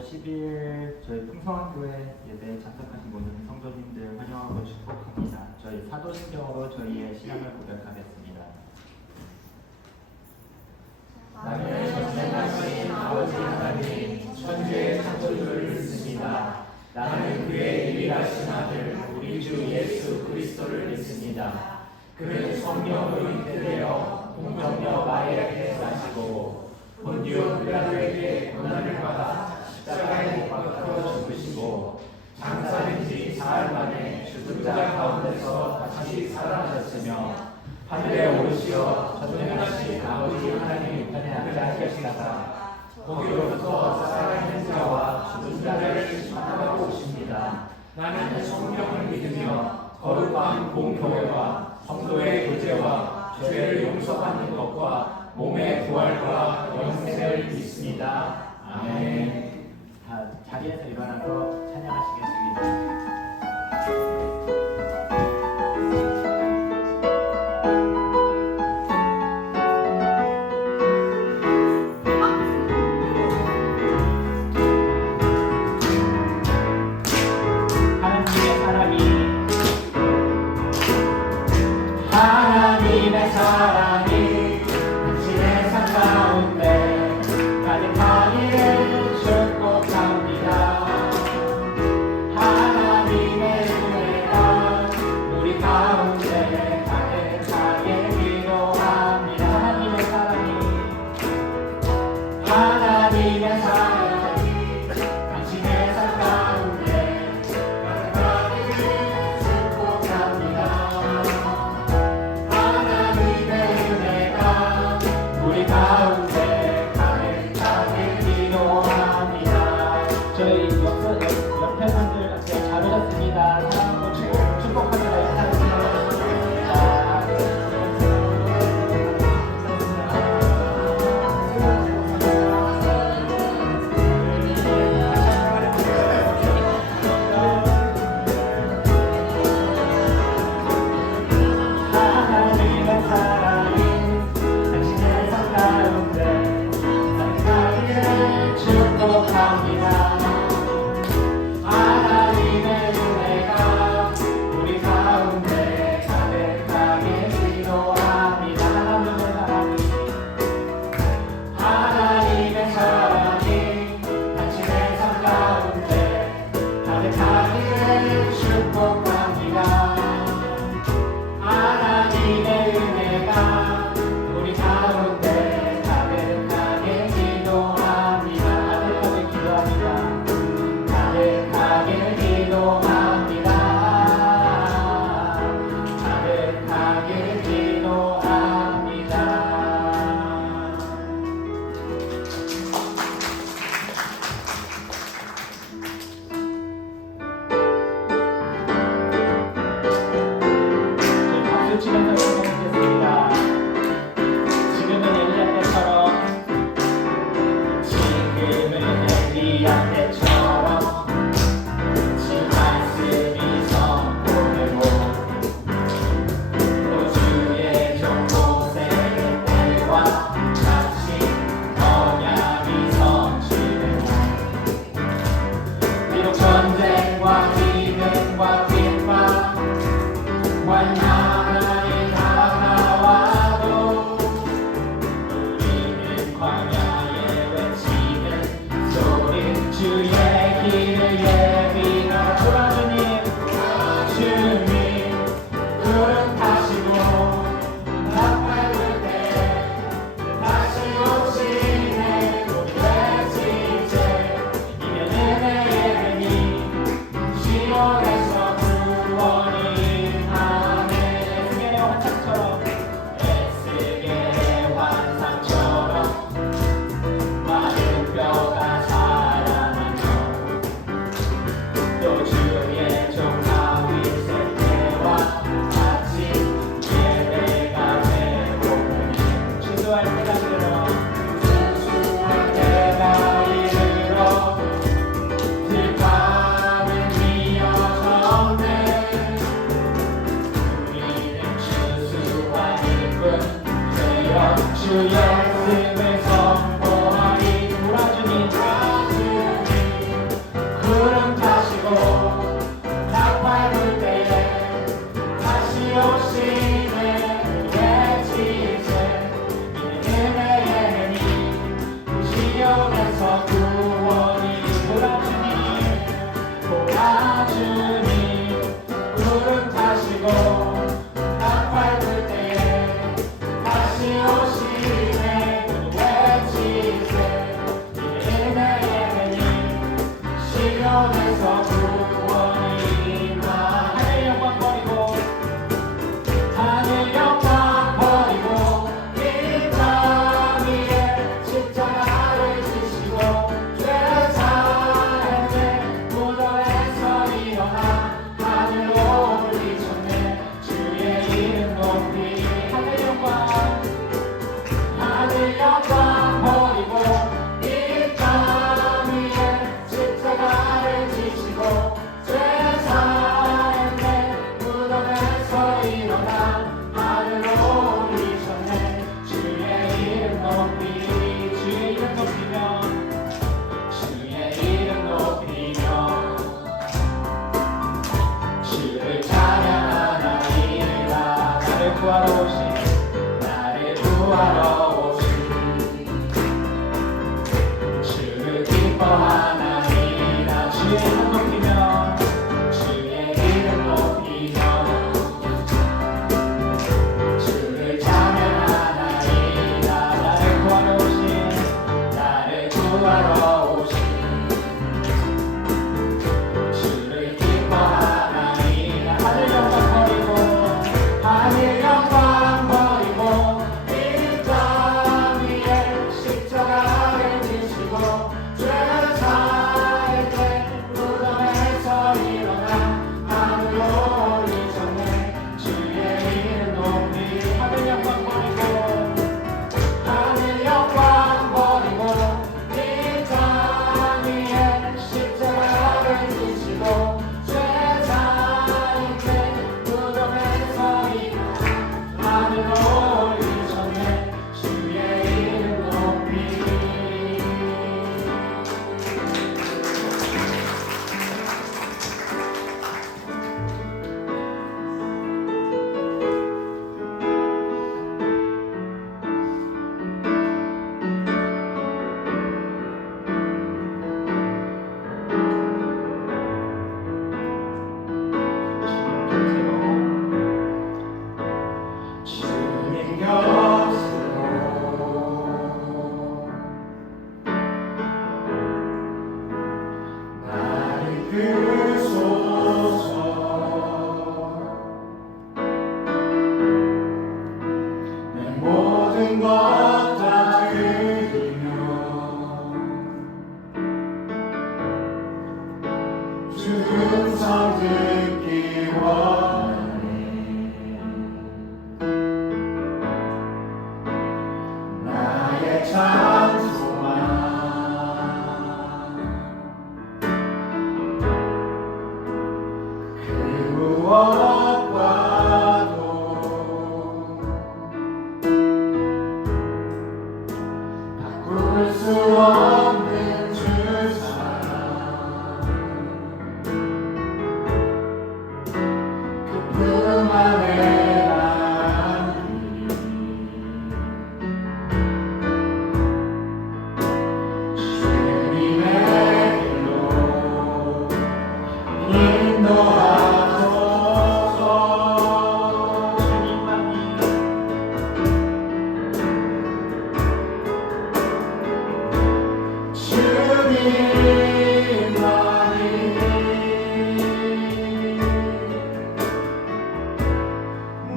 5월 10일 저희 풍성교회 예배에 참석하신 모든 성도님들 환영하고 축복합니다. 저희 사도신경으로 저희의 신앙을 고백하겠습니다. 나는 전능하신 아버지 하나님 천주의 창조주를 믿습니다. 나는 그의 유일하신 아들 우리 주 예수 그리스도를 믿습니다. 그는 성령으로 잉태되어 동정녀 마리아에게 사시고 본디오 빌라도에게 고난을 받아 십자가에 못 박혀 죽으시고 장사된 지 사흘 만에 죽은 자 가운데서 다시 살아나셨으며 하늘에 오르시어 전능하신 아버지 하나님 우편에 앉으시다가 거기로부터 살아있는 자와 죽은 자를 심판하러 오십니다. 나는 성령을 믿으며 거룩한 공교회와 성도의 교제와 죄를 용서받는 것과 몸의 부활과 영생을 믿습니다. 아멘. 자리에서 일어나서 찬양하시겠습니다. 하나님의 사랑이 당신의 삶 가운데 가득하기를 축복합니다. 하나님의 은혜가 우리 가운데 가득하게 기도합니다. 하나님의 사랑이 당신의 삶 가운데 가득하기를 축복합니다. 가운데 가득하게 기도합니다. 저희 옆에 분들한테 잘 오셨습니다. 사랑하고 축복합니다. 하나님의 사랑이 당신의 삶 가운데 가득하기를 축복합니다. 하나님의 은혜가 우리 가운데 가득하게 기도합니다. 하나님의 사랑이 당신의 삶 가운데 가득하기를 축복합니다. 하나님의 은혜가 우리 가운데 가득하게 기도합니다. 가득하게 기도합니다. 가득하게 기도합니다. 박수 치면서 찬양하겠습니다. 지금은 엘리야 때처럼 주 말씀이 선포되고 또 주의 종 모세의 때와 같이 언약이 성취되고 비록 전쟁과 기근과 핍박 완전히 다가와도 우리는 광야에 외치는 소리 주의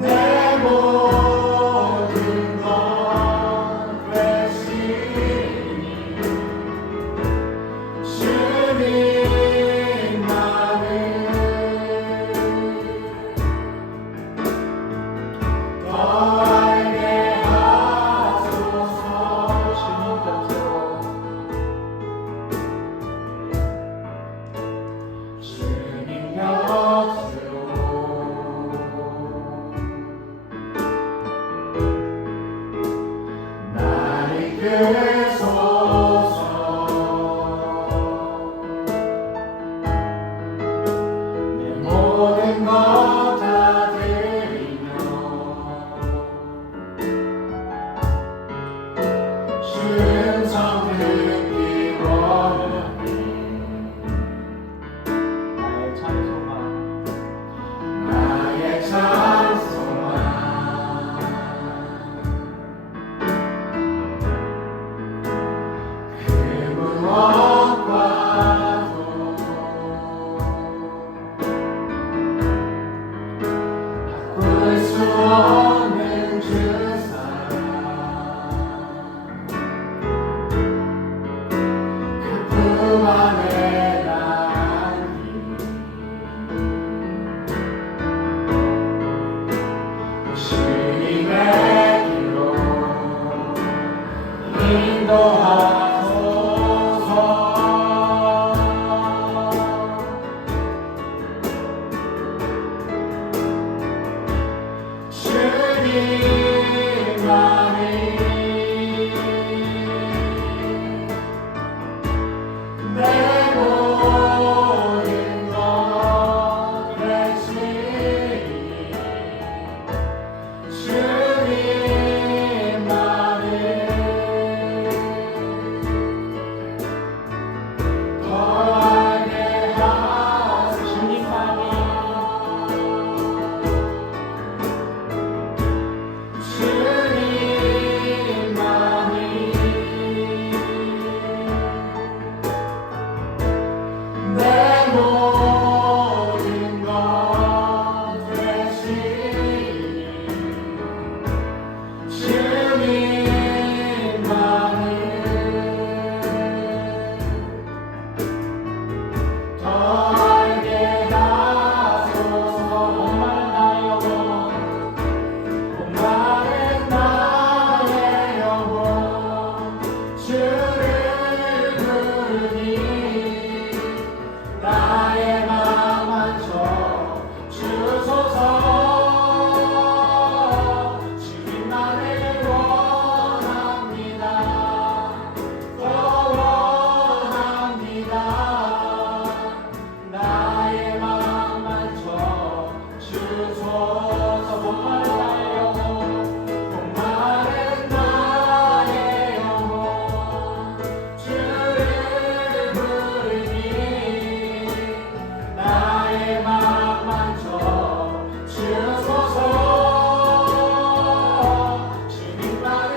내 모든 것 되시니 주님만을 더 알게 하소서. 주님 곁으로 나를 이끄소서. 내 모든 것 다 드리며 주 음성 듣기 원하네. 나의 찬송아 나의 찬송아 그 무엇과도 바꿀 수 없는 주 사랑 그 품 안에 주님의 길로 인도하소서. 주님만이 내 모든 것 되시니 주님만을 더 알게 하소서. 주님만이 내 모든 것 되시니 주님만을 더 알게 하소서. 목마른 나의 영혼 주를 부르니 나의 마음 만져 주소서. 주님만을 원합니다. 더 원합니다. 나의 마음 만져 주소서. 목마른 나의 영혼 목마른 나의 영혼 주를 부르니 나의 마음 만져 주소서. 주님만을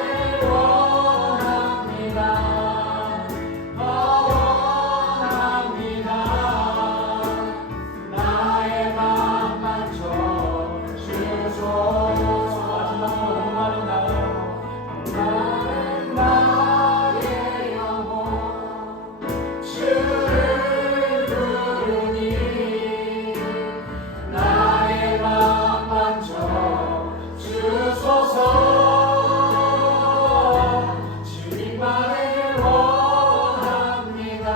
원합니다. 더 원합니다. 나의 마음 만져 주소서. 마지막으로 목마른 나의 영혼 주를 부르니 나의 마음 만져 주소서. 주님만을 원합니다.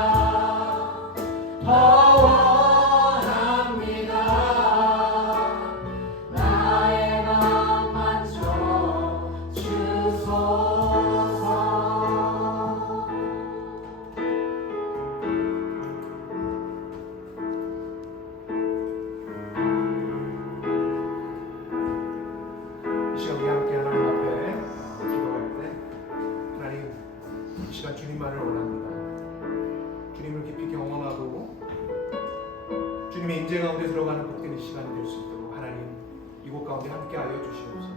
더 원합니다. 나의 마음 만져 주소서. 이 시간 우리 함께 하나님 앞에 기도할 때 하나님 이 시간 주님만을 원합니다. 주님을 깊이 경험하고 주님의 인재 가운데 들어가는 복된 이 시간이 될 수 있도록 하나님 이곳 가운데 함께하여 주시옵소서.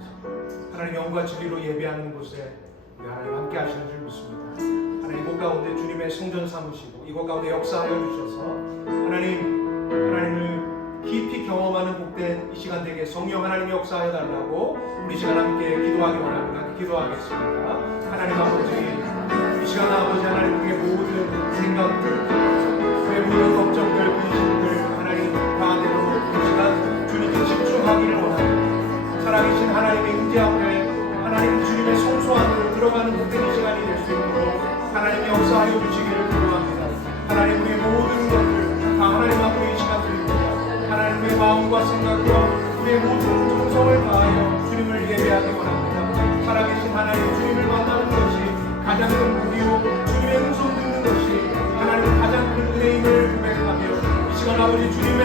하나님 영과 진리로 예배하는 곳에 우리 하나님 함께 하시는 줄 믿습니다. 하나님 이곳 가운데 주님의 성전 삼으시고 이곳 가운데 역사하여 주셔서 하나님을 깊이 경험하는 복된 이 시간 되게 성령 하나님 역사하여 달라고 우리 시간 함께 기도하기 원합니다. 기도하겠습니다. 하나님 아버지, 이 시간 아버지 하나님 우리의 모든 생각들, 우리의 모든 걱정들, 근심들 하나님 다 내려놓고 이 시간 주님께 집중하기를 원합니다. 살아계신 하나님의 임재 앞에 하나님 주님의 성소안으로 들어가는 복된 이 시간이 될 수 있도록 하나님이 역사하여 주시기를 기도합니다. 하나님 우리의 모든 것들 다 하나님 앞에 이 시간 드립니다. 하나님의 마음과 생각과 우리의 모든 정성을 다하여 주님을 예배하기 원합니다. 살아계신 하나님 주님을 만나는 것이 가장 큰 복이요 주님의 음성 듣는 것이 하나님 가장 큰 은혜임을 고백하며 이 시간 아버지 주님의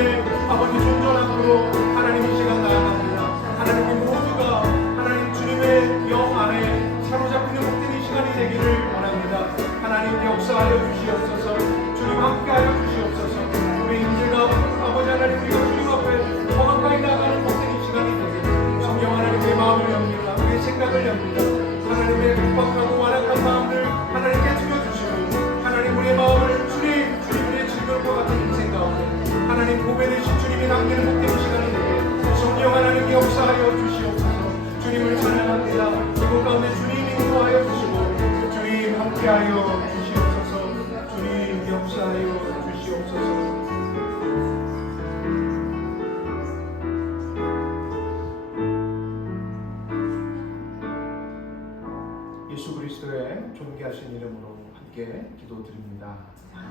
아버지 존전 앞으로 하나님 이 시간 나아갑니다. 하나님의 모두가 하나님 주님의 영 안에 사로잡히는 복된 이 시간이 되기를 원합니다. 하나님 역사하여 주시옵소서. 주님 함께하여 주시옵소서. 우리 인재가 아버지 하나님 우리가 주님 앞에 더 가까이 나가는 복된 이 시간이 되기를 성령 하나님의 마음을 엽니다. 우리의 생각을 엽니다. 하나님의 급박하고 완악한 마음을 하나님께 드려주시고 하나님 우리의 마음을 주님의 즐거움과 같은 인생 가운데 하나님 보배되신 주님이 남기는 복된 시간이 되게 성령 하나님 역사하여 주시옵소서. 주님을 찬양합니다. 이곳 가운데 주님이 인도하여 주시고 주님 함께하여 주시옵소서. 주님 역사하여 주시옵소서. 예수 그리스도의 존귀하신 이름으로 함께 기도드립니다.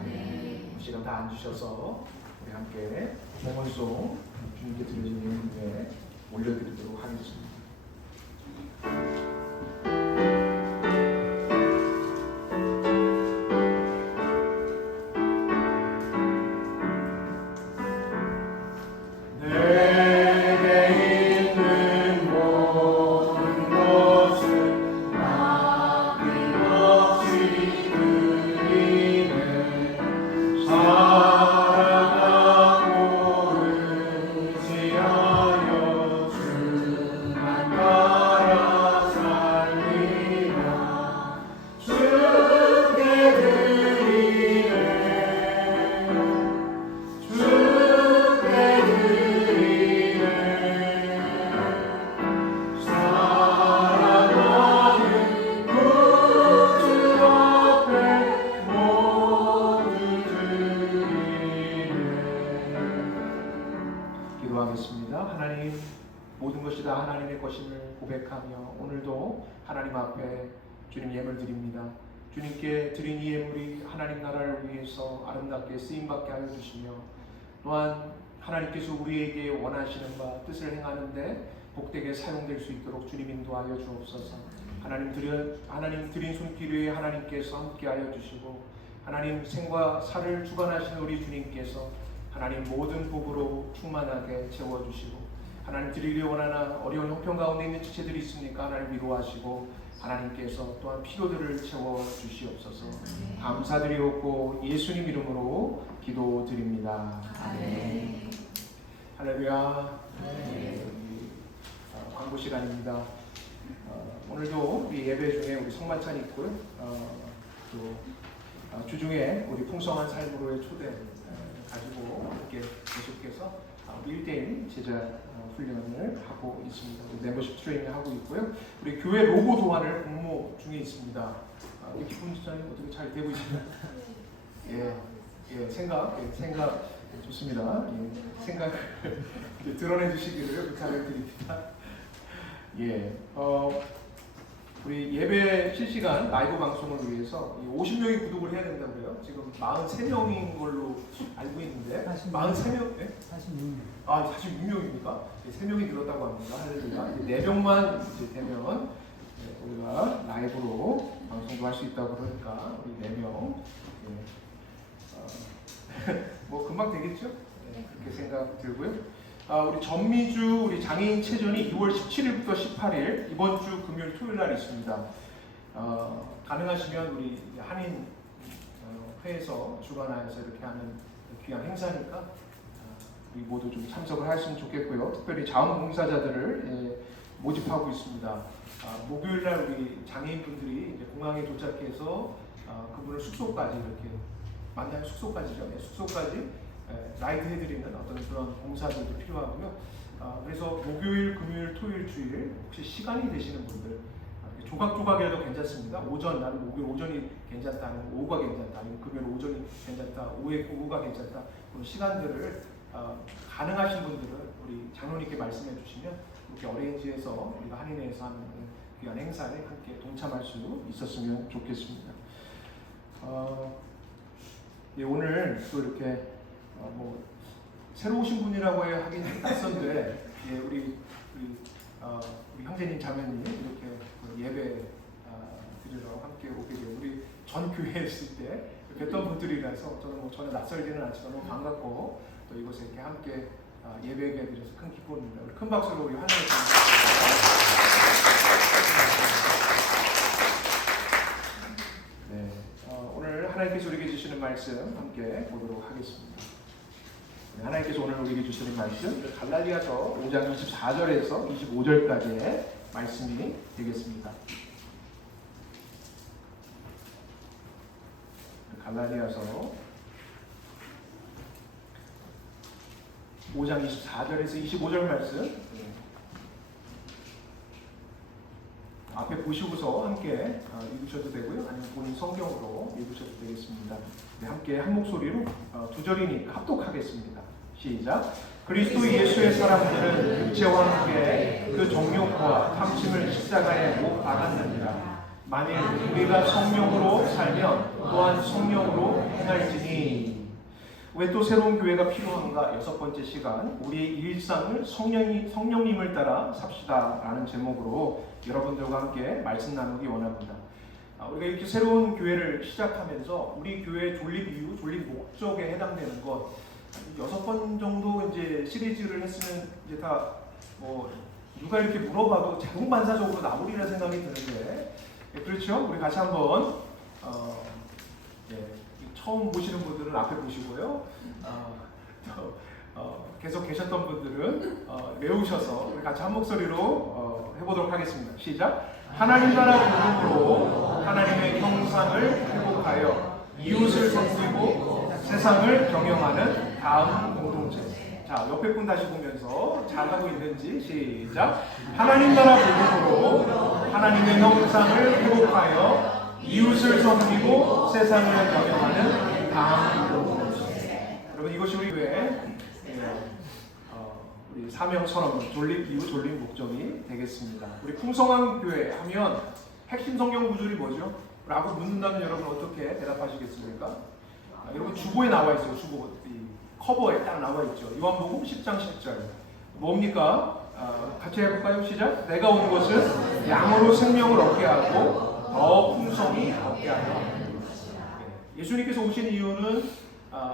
이 시간 다 앉으셔서 우리 함께 봉헌송 주님께 드려진 예물에 올려드리도록 하겠습니다. 하나님 모든 것이 다 하나님의 것임을 고백하며 오늘도 하나님 앞에 주님 예물 드립니다. 주님께 드린 이 예물이 하나님 나라를 위해서 아름답게 쓰임받게 하여 주시며 또한 하나님께서 우리에게 원하시는 바 뜻을 행하는데 복되게 사용될 수 있도록 주님 인도하여 주옵소서. 하나님 드린 손길 위에 하나님께서 함께하여 주시고 하나님 생과 살을 주관하시는 우리 주님께서 하나님 모든 복으로 충만하게 채워주시고 하나님 드리기 원하는 어려운 형편 가운데 있는 지체들이 있습니까? 하나님 위로하시고 하나님께서 또한 필요들을 채워주시옵소서. 감사드리옵고 예수님 이름으로 기도드립니다. 아멘. 할렐루야. 광고 시간입니다. 오늘도 우리 예배 중에 우리 성만찬이 있고요. 또 주중에 우리 풍성한 삶으로의 초대 가지고 함께 계속해서 1대1 제자 훈련을 하고 있습니다. 멤버십 트레이닝 하고 있고요. 우리 교회 로고 도안을 공모 중에 있습니다. 우리 기쁜 집사님 어떻게 잘 되고 있습니까? 생각 좋습니다. 생각을 드러내 주시기를 부탁을 드립니다. 우리 예배 실시간 라이브 방송을 위해서 50명이 구독을 해야 된다고요. 지금 43명인 걸로 알고 있는데 43명? 네? 46명. 46명입니까? 3명이 늘었다고 합니다. 할렐루야. 4명만 이제 되면 우리가 라이브로 방송도 할 수 있다고 그러니까 우리 4명 뭐 금방 되겠죠? 그렇게 생각 들고요. 우리 전미주 우리 장애인 체전이 2월 17일부터 18일 이번 주 금요일 토요일 날 있습니다. 가능하시면 우리 한인 회에서 주관하여서 이렇게 하는 귀한 행사니까 우리 모두 좀 참석을 하시면 좋겠고요. 특별히 자원봉사자들을 모집하고 있습니다. 목요일 날 우리 장애인 분들이 이제 공항에 도착해서 그분을 숙소까지 이렇게 만나요. 숙소까지죠. 네, 숙소까지 라이드 해드리는 어떤 그런 공사들도 필요하고요. 그래서 목요일, 금요일, 토요일, 주일 혹시 시간이 되시는 분들 조각조각이라도 괜찮습니다. 오전, 나는 목요일 오전이 괜찮다, 아니면 오후가 괜찮다, 아니면 금요일 오전이 괜찮다, 오후가 괜찮다, 그런 시간들을 가능하신 분들은 우리 장로님께 말씀해 주시면 이렇게 어레인지해서 우리가 한인회에서 하는 귀한 행사에 함께 동참할 수 있었으면 좋겠습니다. 예, 오늘 또 이렇게 뭐 새로 오신 분이라고 하긴 낯선데 예, 우리 형제님 자매님 이렇게 예배 드리러 함께 오게 되고 우리 전 교회에 있을 때 뵀던 분들이라서 저는 뭐 전혀 낯설지는 않지만 너무 반갑고 또 이곳에 이렇게 함께 예배하게 드려서 큰 기쁨입니다. 우리 큰 박수로 우리 하나님 네, 오늘 하나님께서 우리에게 주시는 말씀 함께 보도록 하겠습니다. 네, 하나님께서 오늘 우리에게 주시는 말씀 갈라디아서 5장 24절에서 25절까지의 말씀이 되겠습니다. 갈라디아서 5장 24절에서 25절 말씀 앞에 보시고서 함께 읽으셔도 되고요. 아니면 본인 성경으로 읽으셔도 되겠습니다. 네, 함께 한 목소리로 두 절이니까 합독하겠습니다. 시작. 그리스도 예수의 사람들은 육체와 함께 그 정욕과 탐심을 십자가에 못 박았느니라. 만일 우리가 성령으로 살면 또한 성령으로 행할지니. 왜 또 새로운 교회가 필요한가? 6번째 시간, 우리의 일상을 성령님을 따라 삽시다 라는 제목으로 여러분들과 함께 말씀 나누기 원합니다. 우리가 이렇게 새로운 교회를 시작하면서 우리 교회의 존립 이유, 존립 목적에 해당되는 것 6번 정도 이제 시리즈를 했으면 이제 다 뭐 누가 이렇게 물어봐도 자동반사적으로 나오리라 생각이 드는데 그렇죠? 우리 같이 한번 처음 보시는 분들은 앞에 보시고요. 계속 계셨던 분들은 외우셔서 우리 같이 한 목소리로 해보도록 하겠습니다. 시작. 하나님 나라 복음으로 하나님의 형상을 회복하여 이웃을 섬기고 세상을 경영하는 다음 공동체. 자, 옆에 분 다시 보면서 잘하고 있는지 시작. 하나님 나라 복음으로 하나님의 형상을 회복하여 이웃을 섬기고 세상을 경영하는 다음 공동체. 여러분 이것이 우리 교회 우리 사명 선언, 존립 이유, 존립 목적이 되겠습니다. 우리 풍성한 교회 하면 핵심 성경 구절이 뭐죠? 라고 묻는다면 여러분 어떻게 대답하시겠습니까? 여러분 주보에 나와 있어요. 주보 커버에 딱 나와 있죠. 요한복음 10장 10절 뭡니까? 같이 해볼까요? 시작. 내가 온 것은 양으로 생명을 얻게 하고 더 풍성히 얻게 하려. 예수님께서 오신 이유는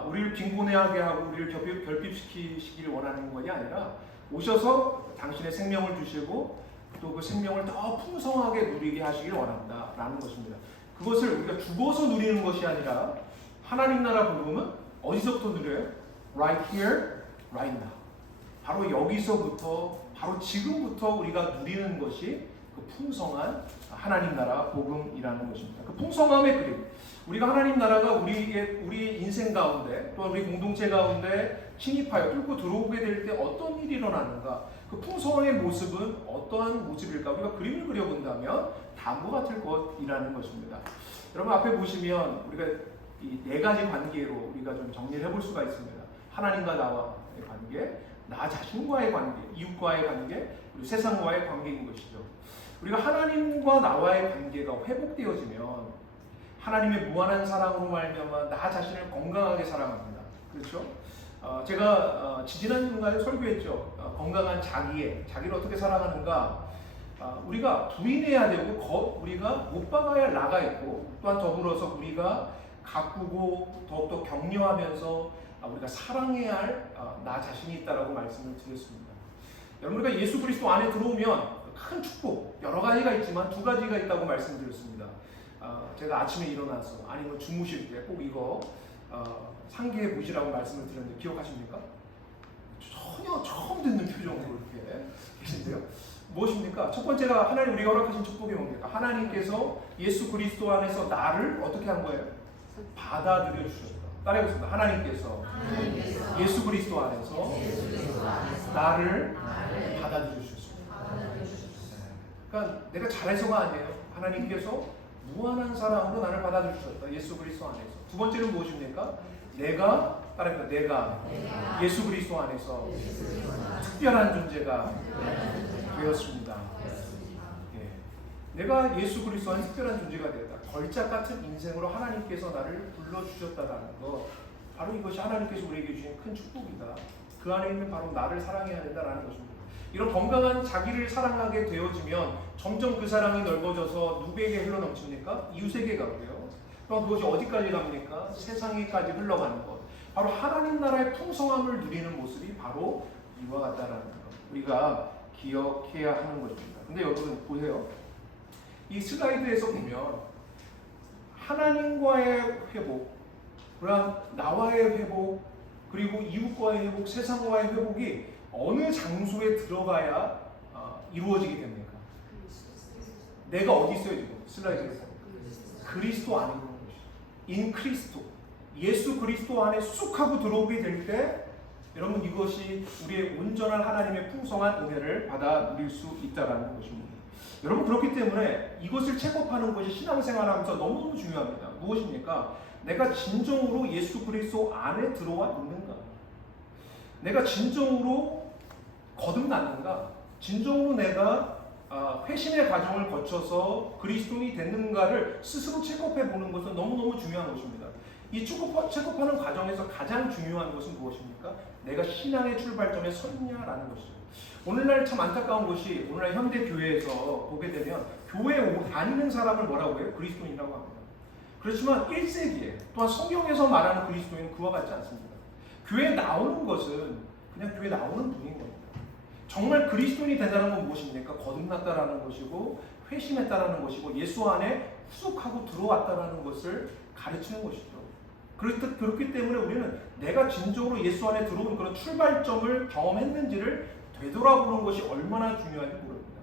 우리를 빈곤해하게 하고 우리를 결핍시키시기를 원하는 것이 아니라 오셔서 당신의 생명을 주시고 또 그 생명을 더 풍성하게 누리게 하시길 원한다라는 것입니다. 그것을 우리가 죽어서 누리는 것이 아니라 하나님 나라 복음은 어디서부터 누려요? Right here, right now. 바로 여기서부터, 바로 지금부터 우리가 누리는 것이 그 풍성한 하나님 나라 복음이라는 것입니다. 그 풍성함의 그림. 우리가 하나님 나라가 우리 인생 가운데 또한 우리 공동체 가운데 침입하여 뚫고 들어오게 될 때 어떤 일이 일어나는가? 그 풍성함의 모습은 어떠한 모습일까? 우리가 그림을 그려본다면 다음과 같을 것이라는 것입니다. 여러분 앞에 보시면 우리가 이 4가지 관계로 우리가 좀 정리를 해볼 수가 있습니다. 하나님과 나와의 관계, 나 자신과의 관계, 이웃과의 관계, 그리고 세상과의 관계인 것이죠. 우리가 하나님과 나와의 관계가 회복되어지면 하나님의 무한한 사랑으로 말미암아 나 자신을 건강하게 사랑합니다. 그렇죠? 제가 지지난 주간에 설교했죠. 건강한 자기를 어떻게 사랑하는가? 우리가 부인해야 되고 우리가 못 박아야 할 나가 있고 또한 더불어서 우리가 가꾸고 더욱더 격려하면서 우리가 사랑해야 할 나 자신이 있다라고 말씀을 드렸습니다. 여러분 우리가 예수 그리스도 안에 들어오면 큰 축복 여러 가지가 있지만 2가지가 있다고 말씀드렸습니다. 제가 아침에 일어나서 아니면 주무실 때 꼭 이거 상기해 보시라고 말씀을 드렸는데 기억하십니까? 전혀 처음 듣는 표정으로 이렇게 계신데요. 무엇입니까? 첫 번째가 하나님 우리가 허락하신 축복이 뭡니까? 하나님께서 예수 그리스도 안에서 나를 어떻게 한 거예요? 받아들여 주셨다. 따라해보겠습니다. 하나님께서 예수 그리스도 안에서 나를 받아들여 주셨습니다. 그러니까 내가 잘해서가 아니에요. 하나님께서 무한한 사랑으로 나를 받아들여 주셨다. 예수 그리스도 안에서. 두 번째는 무엇입니까? 내가 예수 그리스도 안에서 특별한 존재가 되었습니다. 예. 내가 예수 그리스도 안에 특별한 존재가 되었다. 걸작 같은 인생으로 하나님께서 나를 불러주셨다라는 것, 바로 이것이 하나님께서 우리에게 주신 큰 축복이다. 그 안에 있는 바로 나를 사랑해야 된다라는 것입니다. 이런 건강한 자기를 사랑하게 되어지면 점점 그 사랑이 넓어져서 누구에게 흘러넘칩니까? 이웃에게 가고요. 그럼 그것이 어디까지 갑니까? 세상에까지 흘러가는 것. 바로 하나님 나라의 풍성함을 누리는 모습이 바로 이와 같다라는 것. 우리가 기억해야 하는 것입니다. 근데 여러분 보세요. 이 슬라이드에서 보면 하나님과의 회복, 그러나 나와의 회복, 그리고 이웃과의 회복, 세상과의 회복이 어느 장소에 들어가야 이루어지게 됩니까? 내가 어디 있어요 지금 슬라이드에서? 그리스도 안에 있는 것이죠. 인 크리스토, 예수 그리스도 안에 쑥 하고 들어오게 될 때 여러분 이것이 우리의 온전한 하나님의 풍성한 은혜를 받아 누릴 수 있다는 것입니다. 여러분 그렇기 때문에 이것을 체크업하는 것이 신앙생활하면서 너무너무 중요합니다. 무엇입니까? 내가 진정으로 예수 그리스도 안에 들어와 있는가? 내가 진정으로 거듭났는가? 진정으로 내가 회심의 과정을 거쳐서 그리스도인이 됐는가를 스스로 체크업해 보는 것은 너무너무 중요한 것입니다. 이 체크업하는 과정에서 가장 중요한 것은 무엇입니까? 내가 신앙의 출발점에 섰냐라는 것이죠. 오늘날 참 안타까운 것이 오늘날 현대 교회에서 보게 되면 교회에 다니는 사람을 뭐라고 해요? 그리스도인이라고 합니다. 그렇지만 1세기에 또한 성경에서 말하는 그리스도인은 그와 같지 않습니다. 교회에 나오는 것은 그냥 교회에 나오는 분인 겁니다. 정말 그리스도인이 된다는 건 무엇입니까? 거듭났다라는 것이고 회심했다라는 것이고 예수 안에 후속하고 들어왔다라는 것을 가르치는 것이죠. 그렇기 때문에 우리는 내가 진정으로 예수 안에 들어온 그런 출발점을 경험했는지를 되돌아보는 것이 얼마나 중요한지 모릅니다.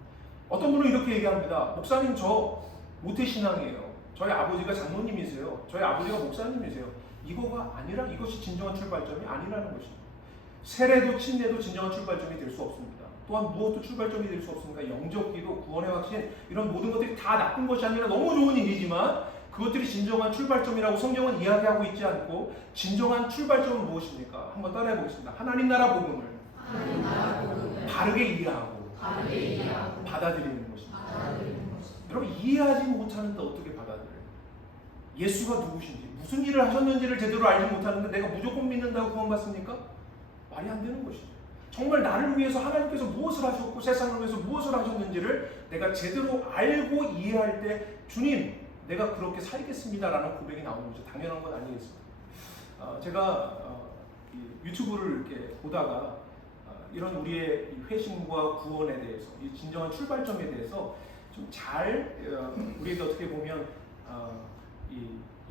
어떤 분은 이렇게 얘기합니다. 목사님 저 모태신앙이에요. 저희 아버지가 장로님이세요. 저희 아버지가 목사님이세요. 이거가 아니라 이것이 진정한 출발점이 아니라는 것입니다. 세례도 침례도 진정한 출발점이 될 수 없습니다. 또한 무엇도 출발점이 될 수 없습니까? 영접기도 구원의 확신 이런 모든 것들이 다 나쁜 것이 아니라 너무 좋은 일이지만 그것들이 진정한 출발점이라고 성경은 이야기하고 있지 않고 진정한 출발점은 무엇입니까? 한번 따라해 보겠습니다. 하나님 나라 복음을 바르게 이해하고 받아들이는 것입니다. 여러분 이해하지 못하는데 어떻게 받아들여요? 예수가 누구신지 무슨 일을 하셨는지를 제대로 알지 못하는데 내가 무조건 믿는다고 구원받습니까? 말이 안 되는 것이죠. 정말 나를 위해서 하나님께서 무엇을 하셨고 세상을 위해서 무엇을 하셨는지를 내가 제대로 알고 이해할 때 주님 내가 그렇게 살겠습니다라는 고백이 나오는 거죠. 당연한 건 아니겠습니까? 제가 유튜브를 이렇게 보다가 이런 우리의 회심과 구원에 대해서 이 진정한 출발점에 대해서 좀 잘 우리에게 어떻게 보면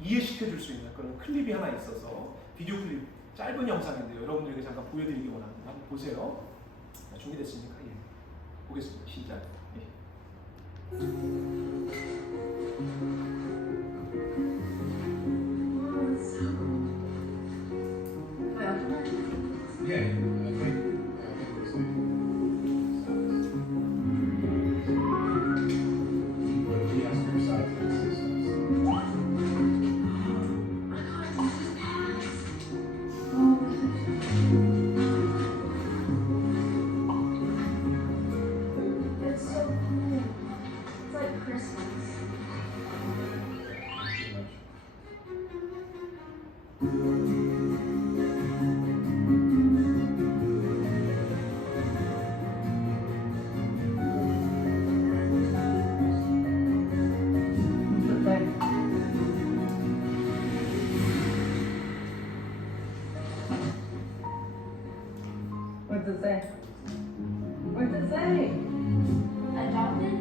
이해시켜 줄 수 있는 그런 클립이 하나 있어서 비디오 클립 짧은 영상인데요. 여러분들에게 잠깐 보여드리기 원합니다. 한번 보세요. 준비됐습니까? 예. 보겠습니다. 시작. 예. It's so cool. It's like Christmas. What's it say? What's it say? Adopted?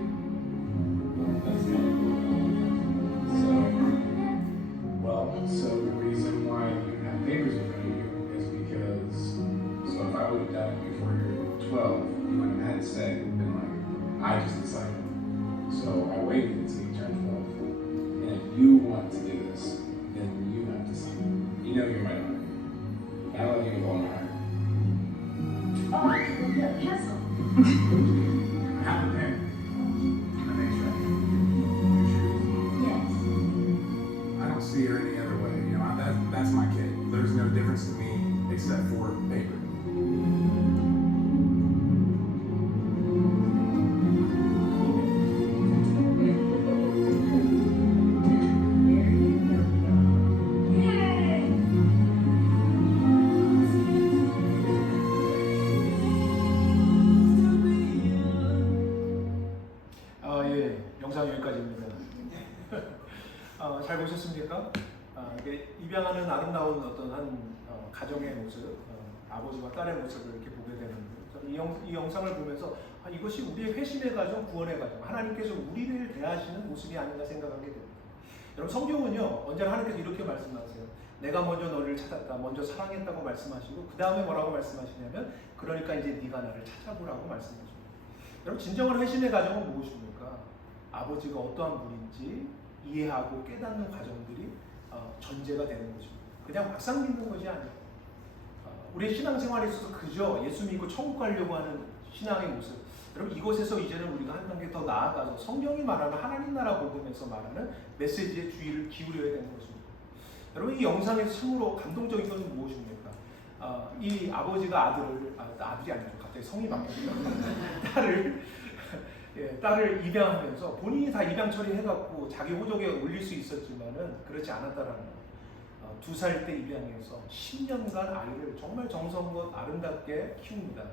So the reason why you have papers in front of you is because, so if I would have done it before you're 12, you wouldn't have had to say, been like, I just decided. So I waited until you turned 12. And if you want to do this, then you have to say, you know you're my daughter. I love you with all my heart. Oh, I can look at a pencil. I have a pen. I make sure. Yes. I don't see her any other way. You know, that's my kid. There's no difference to me except for paper. 예, 영상 여기까지입니다. 잘 보셨습니까? 이게 입양하는 아름다운 어떤 한 가정의 모습, 아버지와 딸의 모습을 이렇게 보게 되는데, 저는 이 영상을 보면서 이것이 우리의 회심의 가정, 구원의 가정, 하나님께서 우리를 대하시는 모습이 아닌가 생각하게 됩니다. 여러분, 성경은요, 언제나 하나님께서 이렇게 말씀하세요. 내가 먼저 너를 찾았다, 먼저 사랑했다고 말씀하시고, 그 다음에 뭐라고 말씀하시냐면, 그러니까 이제 네가 나를 찾아보라고 말씀하십니다. 여러분, 진정한 회심의 가정은 무엇입니까? 아버지가 어떠한 분인지 이해하고 깨닫는 과정들이 전제가 되는 것입니다. 그냥 막상 믿는 것이 아니에요. 우리의 신앙생활에 있어서 그저 예수 믿고 천국 가려고 하는 신앙의 모습, 여러분, 이곳에서 이제는 우리가 한 단계 더 나아가서 성경이 말하는 하나님 나라 복음에서 말하는 메시지에 주의를 기울여야 되는 것입니다. 여러분, 이 영상에서 참으로 감동적인 것은 무엇입니까? 이 아버지가 아들이 아니죠. 갑자기 성이 바뀌었어요. 딸을 입양하면서 본인이 다 입양 처리해갖고 자기 호적에 올릴 수 있었지만은 그렇지 않았다라는 거예요. 2살 때 입양해서 10년간 아이를 정말 정성껏 아름답게 키웁니다.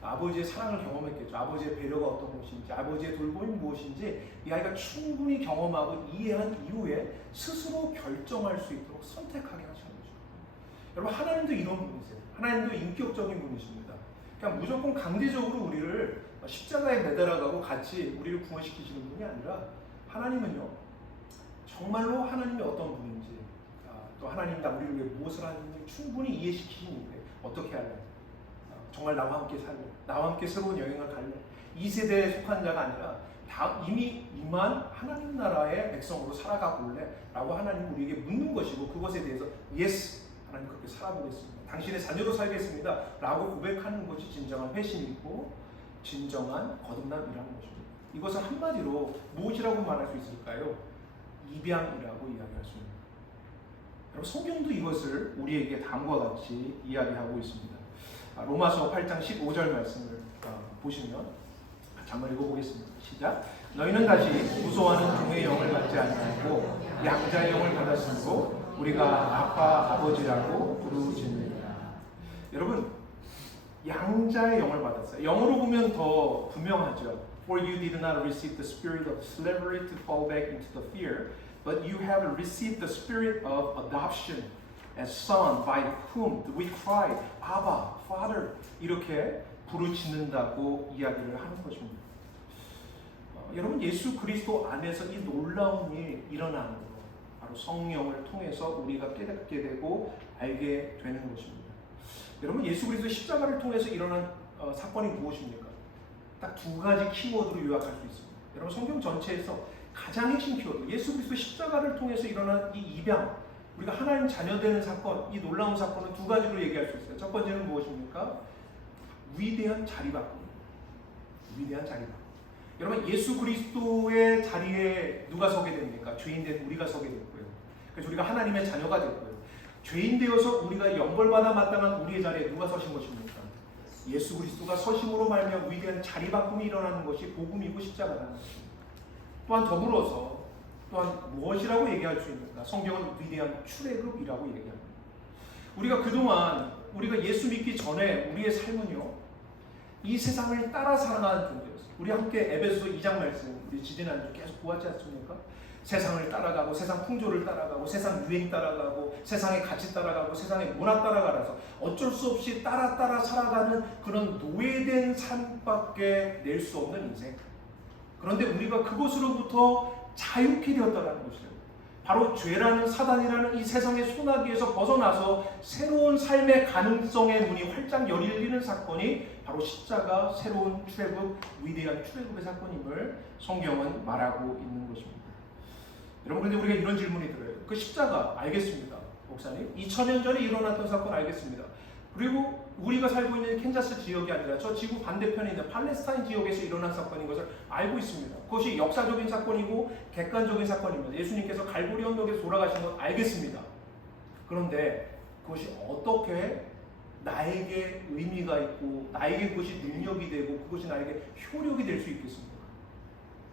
아버지의 사랑을 경험했겠죠. 아버지의 배려가 어떤 것인지, 아버지의 돌봄이 무엇인지 이 아이가 충분히 경험하고 이해한 이후에 스스로 결정할 수 있도록 선택하게 하시는 거죠. 여러분, 하나님도 이런 분이세요. 하나님도 인격적인 분이십니다. 그냥 무조건 강제적으로 우리를 십자가에 매달아가고 같이 우리를 구원시키시는 분이 아니라, 하나님은요, 정말로 하나님이 어떤 분인지, 또 하나님이 우리를 위해 무엇을 하는지 충분히 이해시키시는데 어떻게 할래? 정말 나와 함께 살래? 나와 함께 새로운 여행을 갈래? 이 세대에 속한 자가 아니라 이미 임한 하나님 나라의 백성으로 살아가 볼래? 라고 하나님 우리에게 묻는 것이고, 그것에 대해서 예스! 하나님 그렇게 살아보겠습니다. 당신의 자녀로 살겠습니다. 라고 고백하는 것이 진정한 회심이고 진정한 거듭남이라는 것입니다. 이것을 한마디로 무엇이라고 말할 수 있을까요? 입양이라고 이야기할 수 있습니다. 여러분, 성경도 이것을 우리에게 다음과 같이 이야기하고 있습니다. 로마서 8장 15절 말씀을 보시면 한번 읽어보겠습니다. 시작. 너희는 다시 무소하는 종의 영을 받지 아니하고 양자의 영을 받았으므로 우리가 아빠 아버지라고 부르짖느니라. 여러분, 양자의 영을 받았어요. 영어로 보면 더 분명하죠. For you did not receive the spirit of slavery to fall back into the fear, but you have received the spirit of adoption as son, by whom we cry, Abba, Father. 이렇게 부르짖는다고 이야기를 하는 것입니다. 여러분, 예수 그리스도 안에서 이 놀라운 일이 일어나는 것, 바로 성령을 통해서 우리가 깨닫게 되고 알게 되는 것입니다. 여러분, 예수 그리스도 십자가를 통해서 일어난 사건이 무엇입니까? 딱 2가지 키워드로 요약할 수 있습니다. 여러분, 성경 전체에서 가장 핵심 키워드, 예수 그리스도 십자가를 통해서 일어난 이 입양, 우리가 하나님 자녀 되는 사건, 이 놀라운 사건은 2가지로 얘기할 수 있어요. 첫 번째는 무엇입니까? 위대한 자리바꿈. 위대한 자리바꿈. 여러분, 예수 그리스도의 자리에 누가 서게 됩니까? 죄인 된 우리가 서게 됐고요. 그래서 우리가 하나님의 자녀가 됐고요. 죄인 되어서 우리가 영벌받아 마땅한 우리의 자리에 누가 서신 것입니까? 예수 그리스도가 서심으로 말미암아 위대한 자리바꿈이 일어나는 것이 복음이고 십자가라는 것입니다. 또한 더불어서 또한 무엇이라고 얘기할 수 있는가? 성경은 위대한 출애굽이라고 얘기합니다. 우리가 그동안 우리가 예수 믿기 전에 우리의 삶은요, 이 세상을 따라 살아가는 존재였어요. 우리 함께 에베소서 2장 말씀 우리 지지난주 계속 보았지 않습니까? 세상을 따라가고 세상 풍조를 따라가고 세상 유행 따라가고 세상의 가치 따라가고 세상의 문화 따라가라서 어쩔 수 없이 따라 살아가는 그런 노예된 삶밖에 낼 수 없는 인생. 그런데 우리가 그것으로부터 자유케 되었다는 것이에요. 바로 죄라는 사단이라는 이 세상의 소나기에서 벗어나서 새로운 삶의 가능성의 문이 활짝 열리는 사건이 바로 십자가 새로운 출애굽, 위대한 출애굽의 사건임을 성경은 말하고 있는 것입니다. 여러분, 그런데 우리가 이런 질문이 들어요. 그 십자가 알겠습니다, 목사님. 2000년 전에 일어났던 사건 알겠습니다. 그리고 우리가 살고 있는 캔자스 지역이 아니라 저 지구 반대편에 있는 팔레스타인 지역에서 일어난 사건인 것을 알고 있습니다. 그것이 역사적인 사건이고 객관적인 사건입니다. 예수님께서 갈보리 언덕에서 돌아가신 건 알겠습니다. 그런데 그것이 어떻게 나에게 의미가 있고 나에게 그것이 능력이 되고 그것이 나에게 효력이 될 수 있겠습니까?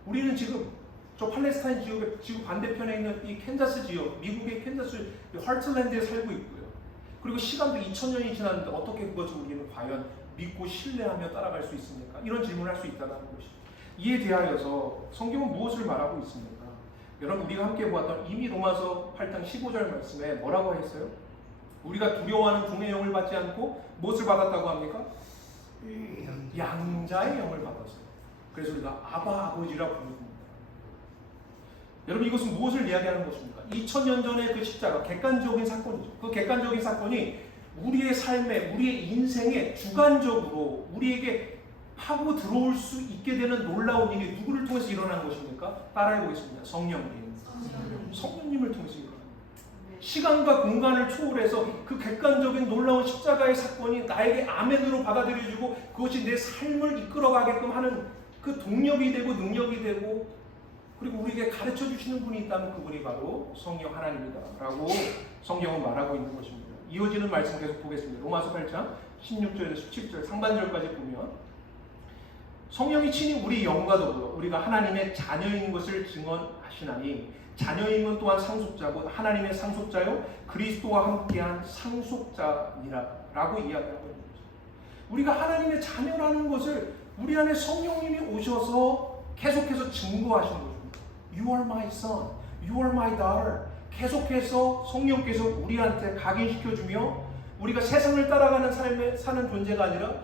우리는 지금 저 팔레스타인 지역의 지구 반대편에 있는 이 캔자스 지역, 미국의 캔자스 하트랜드에 살고 있고요. 그리고 시간도 2000년이 지났는데 어떻게 그것을 우리는 과연 믿고 신뢰하며 따라갈 수 있습니까? 이런 질문을 할 수 있다는 것이죠. 이에 대하여서 성경은 무엇을 말하고 있습니까? 여러분, 우리가 함께 보았던 이미 로마서 8장 15절 말씀에 뭐라고 했어요? 우리가 두려워하는 종의 영을 받지 않고 무엇을 받았다고 합니까? 양자의 영을 받았어요. 그래서 우리가 아바 아버지라 부릅니다. 여러분, 이것은 무엇을 이야기하는 것입니까? 2000년 전의 그 십자가, 객관적인 사건이죠. 그 객관적인 사건이 우리의 삶에, 우리의 인생에 주관적으로 우리에게 파고 들어올 수 있게 되는 놀라운 일이 누구를 통해서 일어난 것입니까? 따라해 보겠습니다. 성령님. 성령님을 통해서 일어난 거예요. 시간과 공간을 초월해서 그 객관적인 놀라운 십자가의 사건이 나에게 아멘으로 받아들여지고 그것이 내 삶을 이끌어가게끔 하는 그 동력이 되고 능력이 되고, 그리고 우리에게 가르쳐 주시는 분이 있다면 그분이 바로 성령 하나님이다 라고 성경은 말하고 있는 것입니다. 이어지는 말씀 계속 보겠습니다. 로마서 8장 16절에서 17절 상반절까지 보면 성령이 친히 우리 영과 더불어 우리가 하나님의 자녀인 것을 증언하시나니 자녀임은 또한 상속자고 하나님의 상속자요 그리스도와 함께한 상속자니라 라고 이야기하고 있는 것입니다. 우리가 하나님의 자녀라는 것을 우리 안에 성령님이 오셔서 계속해서 증거하시는 것입니다. You are my son, you are my daughter. 계속해서 성령께서 우리한테 각인시켜주며 우리가 세상을 따라가는 삶에 사는 존재가 아니라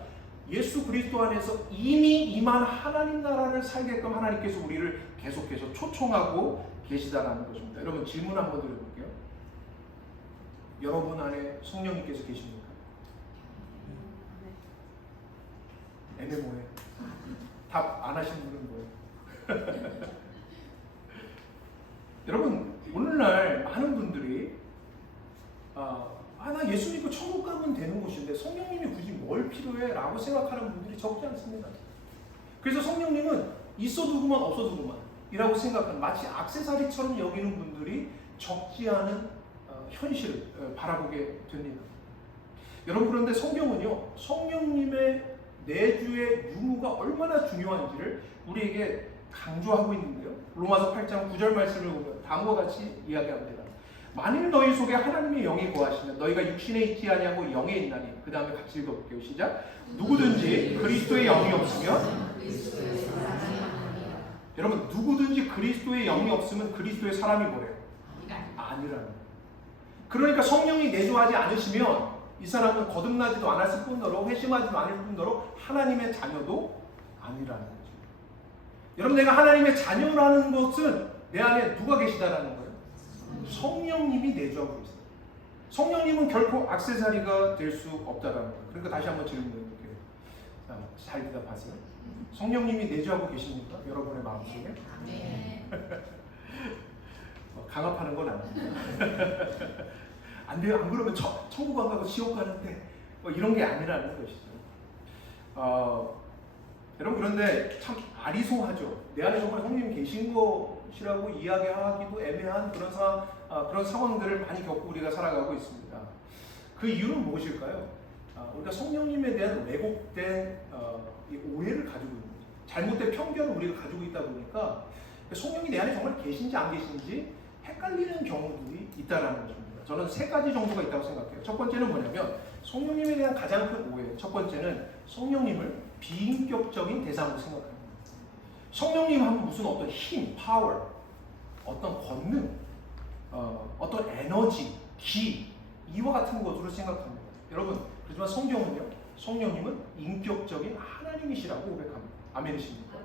예수 그리스도 안에서 이미 임한 하나님 나라를 살게끔 하나님께서 우리를 계속해서 초청하고 계시다라는 것입니다. 여러분, 질문 한번 드려볼게요. 여러분 안에 성령님께서 계십니까? 애매모호해. 답 안 하신 분은 뭐예요? 여러분, 오늘날 많은 분들이 나 예수 믿고 천국 가면 되는 곳인데 성령님이 굳이 뭘 필요해? 라고 생각하는 분들이 적지 않습니다. 그래서 성령님은 있어도 그만 없어도 그만 이라고 생각하는, 마치 액세서리처럼 여기는 분들이 적지 않은 현실을 바라보게 됩니다. 여러분, 그런데 성경은요, 성령님의 내주의 유무가 얼마나 중요한지를 우리에게 강조하고 있는데요. 로마서 8장 9절 말씀을 보면 다음과 같이 이야기합니다. 만일 너희 속에 하나님의 영이 거하시면 너희가 육신에 있지 아니하고 영에 있나니. 그 다음에 같이 읽어볼게요. 시작. 누구든지 그리스도의 영이 없으면, 여러분, 누구든지 그리스도의 영이 없으면 그리스도의 사람이 뭐래요? 아니라는 거예요. 그러니까 성령이 내주하지 않으시면 이 사람은 거듭나지도 않았을 뿐더러 회심하지도 않을 뿐더러 하나님의 자녀도 아니라는 거죠. 여러분, 내가 하나님의 자녀라는 것은 내 안에 누가 계시다라는 거예요? 성령님이 내주하고 있어요. 성령님은 결코 액세서리가 될 수 없다라는 거예요. 그러니까 다시 한번 질문해볼게요. 잘 대답하세요. 성령님이 내주하고 계십니까? 여러분의 마음속에? 강압하는 건 아닙니다. 안 돼요. 안 그러면 천국 안 가고 지옥 가는데 이런 게 아니라는 것이죠. 여러분, 그런데 참 아리송하죠. 내 안에 정말 성령님 계신 것이라고 이야기하기도 애매한 그런 상황들을 많이 겪고 우리가 살아가고 있습니다. 그 이유는 무엇일까요? 우리가 성령님에 대한 왜곡된 오해를 가지고 있는 거죠. 잘못된 편견을 우리가 가지고 있다 보니까 성령이 내 안에 정말 계신지 안 계신지 헷갈리는 경우들이 있다는 것입니다. 저는 세 가지 정도가 있다고 생각해요. 첫 번째는 뭐냐면 성령님에 대한 가장 큰 오해. 첫 번째는 성령님을 비인격적인 대상으로 생각합니다. 성령님 하면 무슨 어떤 힘, 파워, 어떤 권능, 어떤 에너지, 기, 이와 같은 것으로 생각합니다. 여러분, 그렇지만 성령님은 인격적인 하나님이시라고 고백합니다. 아멘이십니까?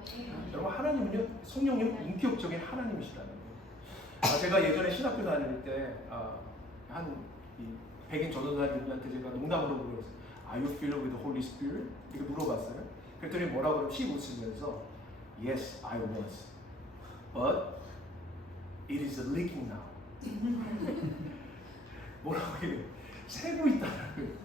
여러분, 성령님은 인격적인 하나님이시라는 거예요. 제가 예전에 신학교 다닐 때 한 백인 전도사님한테 제가 농담으로 물어봤어요. Are you filled with the Holy Spirit? 이렇게 물어봤어요. 그랬더니 뭐라고 그러면 씩 웃으면서 Yes, I was. But it is leaking now. 뭐라고 해요? 새고 있다는.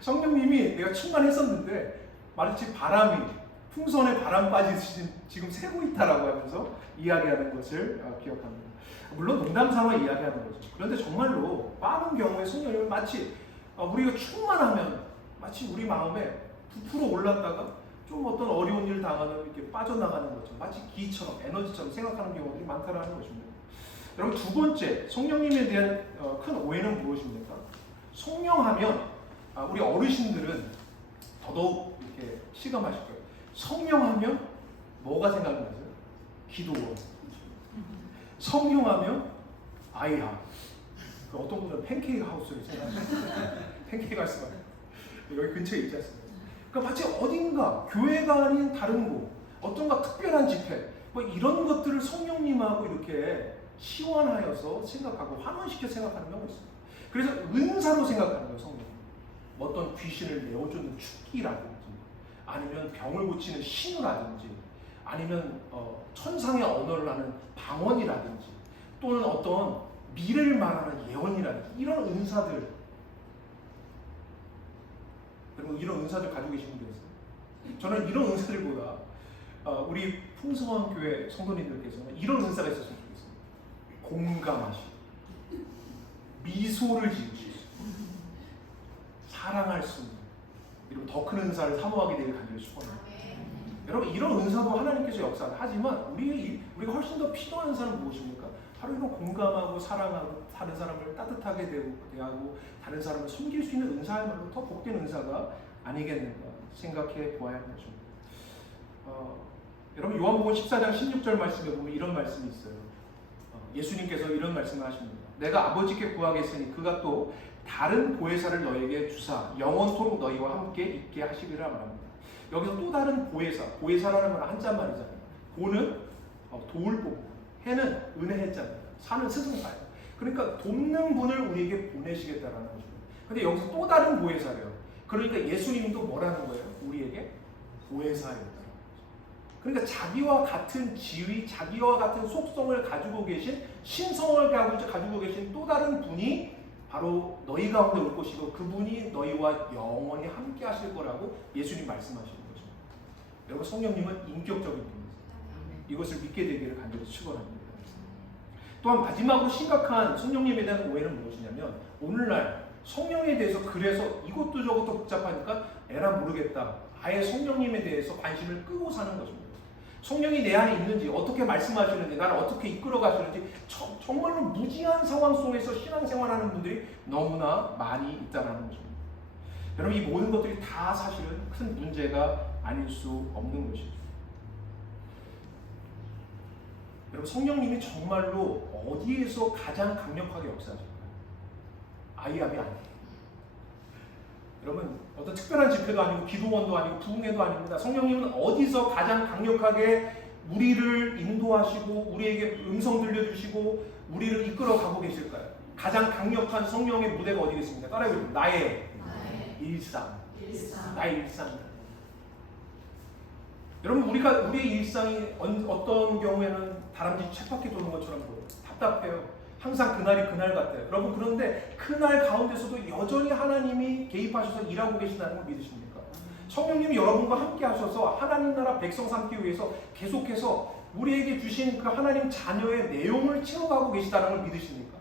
성령님이 내가 충만했었는데 마치 바람이 풍선에 바람 빠지듯이 지금 새고 있다라고 하면서 이야기하는 것을 기억합니다. 물론 농담삼아 이야기하는 거죠. 그런데 정말로 많은 경우에 성령님은 마치 우리가 충만하면 마치 우리 마음에 부풀어 올랐다가 좀 어떤 어려운 일 당하면 이렇게 빠져나가는 것처럼 마치 기처럼 에너지처럼 생각하는 경우들이 많다라는 것입니다. 여러분 두 번째 성령님에 대한 큰 오해는 무엇입니까? 성령하면 우리 어르신들은 더더욱 이렇게 실감하실 거예요. 성령하면 뭐가 생각나세요? 기도원. 성령하면 아이하. 어떤 분들은 팬케이크 하우스를 생각하세요. 팬케이크 하우스가 여기 근처에 있지 않습니까? 그러니까 마치 어딘가 교회가 아닌 다른 곳, 어떤가 특별한 집회, 뭐 이런 것들을 성령님하고 이렇게 시원하여서 생각하고 환원시켜 생각하는 경우가 있습니다. 그래서 은사로 생각하는 거예요, 성령. 어떤 귀신을 내어주는 축기라든지, 아니면 병을 고치는 신우라든지, 아니면 천상의 언어를 하는 방언이라든지, 또는 어떤 미래를 말하는 예언이라든지 이런 은사들. 여러분 이런 은사들 가지고 계신 분들 있어요? 저는 이런 은사들보다 우리 풍성한 교회 성도님들께서는 이런 은사가 있었으면 좋겠습니다. 공감하시고 미소를 지으시고 사랑할 수 있는 이런 더 큰 은사를 사모하게 되길 간절히 축원합니다. 여러분 이런 은사도 하나님께서 역사를 하지만 우리가 훨씬 더 필요한 은사는 무엇입니까? 바로 이런 공감하고 사랑하고 다른 사람을 따뜻하게 대하고 다른 사람을 섬길 수 있는 은사야말로 더 복된 은사가 아니겠는가 생각해 보아야 하는 것입니다. 여러분 요한복음 14장 16절 말씀에 보면 이런 말씀이 있어요. 예수님께서 이런 말씀을 하십니다. 내가 아버지께 구하겠으니 그가 또 다른 보혜사를 너에게 주사 영원토록 너희와 함께 있게 하시리라 말합니다. 여기서 또 다른 보혜사라는 건 한자말이잖아요. 보는 도울 보고, 해는 은혜 해자입니다. 사는 스승사예요. 그러니까 돕는 분을 우리에게 보내시겠다라는 것입니다. 근데 여기서 또 다른 보혜사래요. 그러니까 예수님도 뭐라는 거예요? 우리에게 보혜사였다. 그러니까 자기와 같은 지위, 자기와 같은 속성을 가지고 계신 신성을 가지고 계신 또 다른 분이 바로 너희 가운데 올 것이고 그분이 너희와 영원히 함께 하실 거라고 예수님 말씀하시는 것입니다. 여러분 성령님은 인격적인 분이세요. 이것을 믿게 되기를 간절히 축원합니다. 또한 마지막으로 심각한 성령님에 대한 오해는 무엇이냐면 오늘날 성령에 대해서 그래서 이것도 저것도 복잡하니까 에라 모르겠다. 아예 성령님에 대해서 관심을 끄고 사는 것입니다. 성령이 내 안에 있는지 어떻게 말씀하시는지 나를 어떻게 이끌어 가시는지 정말로 무지한 상황 속에서 신앙생활하는 분들이 너무나 많이 있다는 것입니다. 여러분 이 모든 것들이 다 사실은 큰 문제가 아닐 수 없는 것이죠. 여러분 성령님이 정말로 어디에서 가장 강력하게 역사하실까요? 아이함이 아니에요. 여러분 어떤 특별한 집회도 아니고 기도원도 아니고 부흥회도 아닙니다. 성령님은 어디서 가장 강력하게 우리를 인도하시고 우리에게 음성 들려주시고 우리를 이끌어 가고 계실까요? 가장 강력한 성령의 무대가 어디겠습니까? 따라해보세요. 나의 일상. 나의 일상입니다. 여러분 우리의 일상이 어떤 경우에는 다람쥐 쳇바퀴 도는 것처럼 보여요. 답답해요. 항상 그날이 그날 같아요. 여러분 그런데 그날 가운데서도 여전히 하나님이 개입하셔서 일하고 계시다는 걸 믿으십니까? 성령님이 여러분과 함께 하셔서 하나님 나라 백성 삼기 위해서 계속해서 우리에게 주신 그 하나님 자녀의 내용을 채워가고 계시다는 걸 믿으십니까?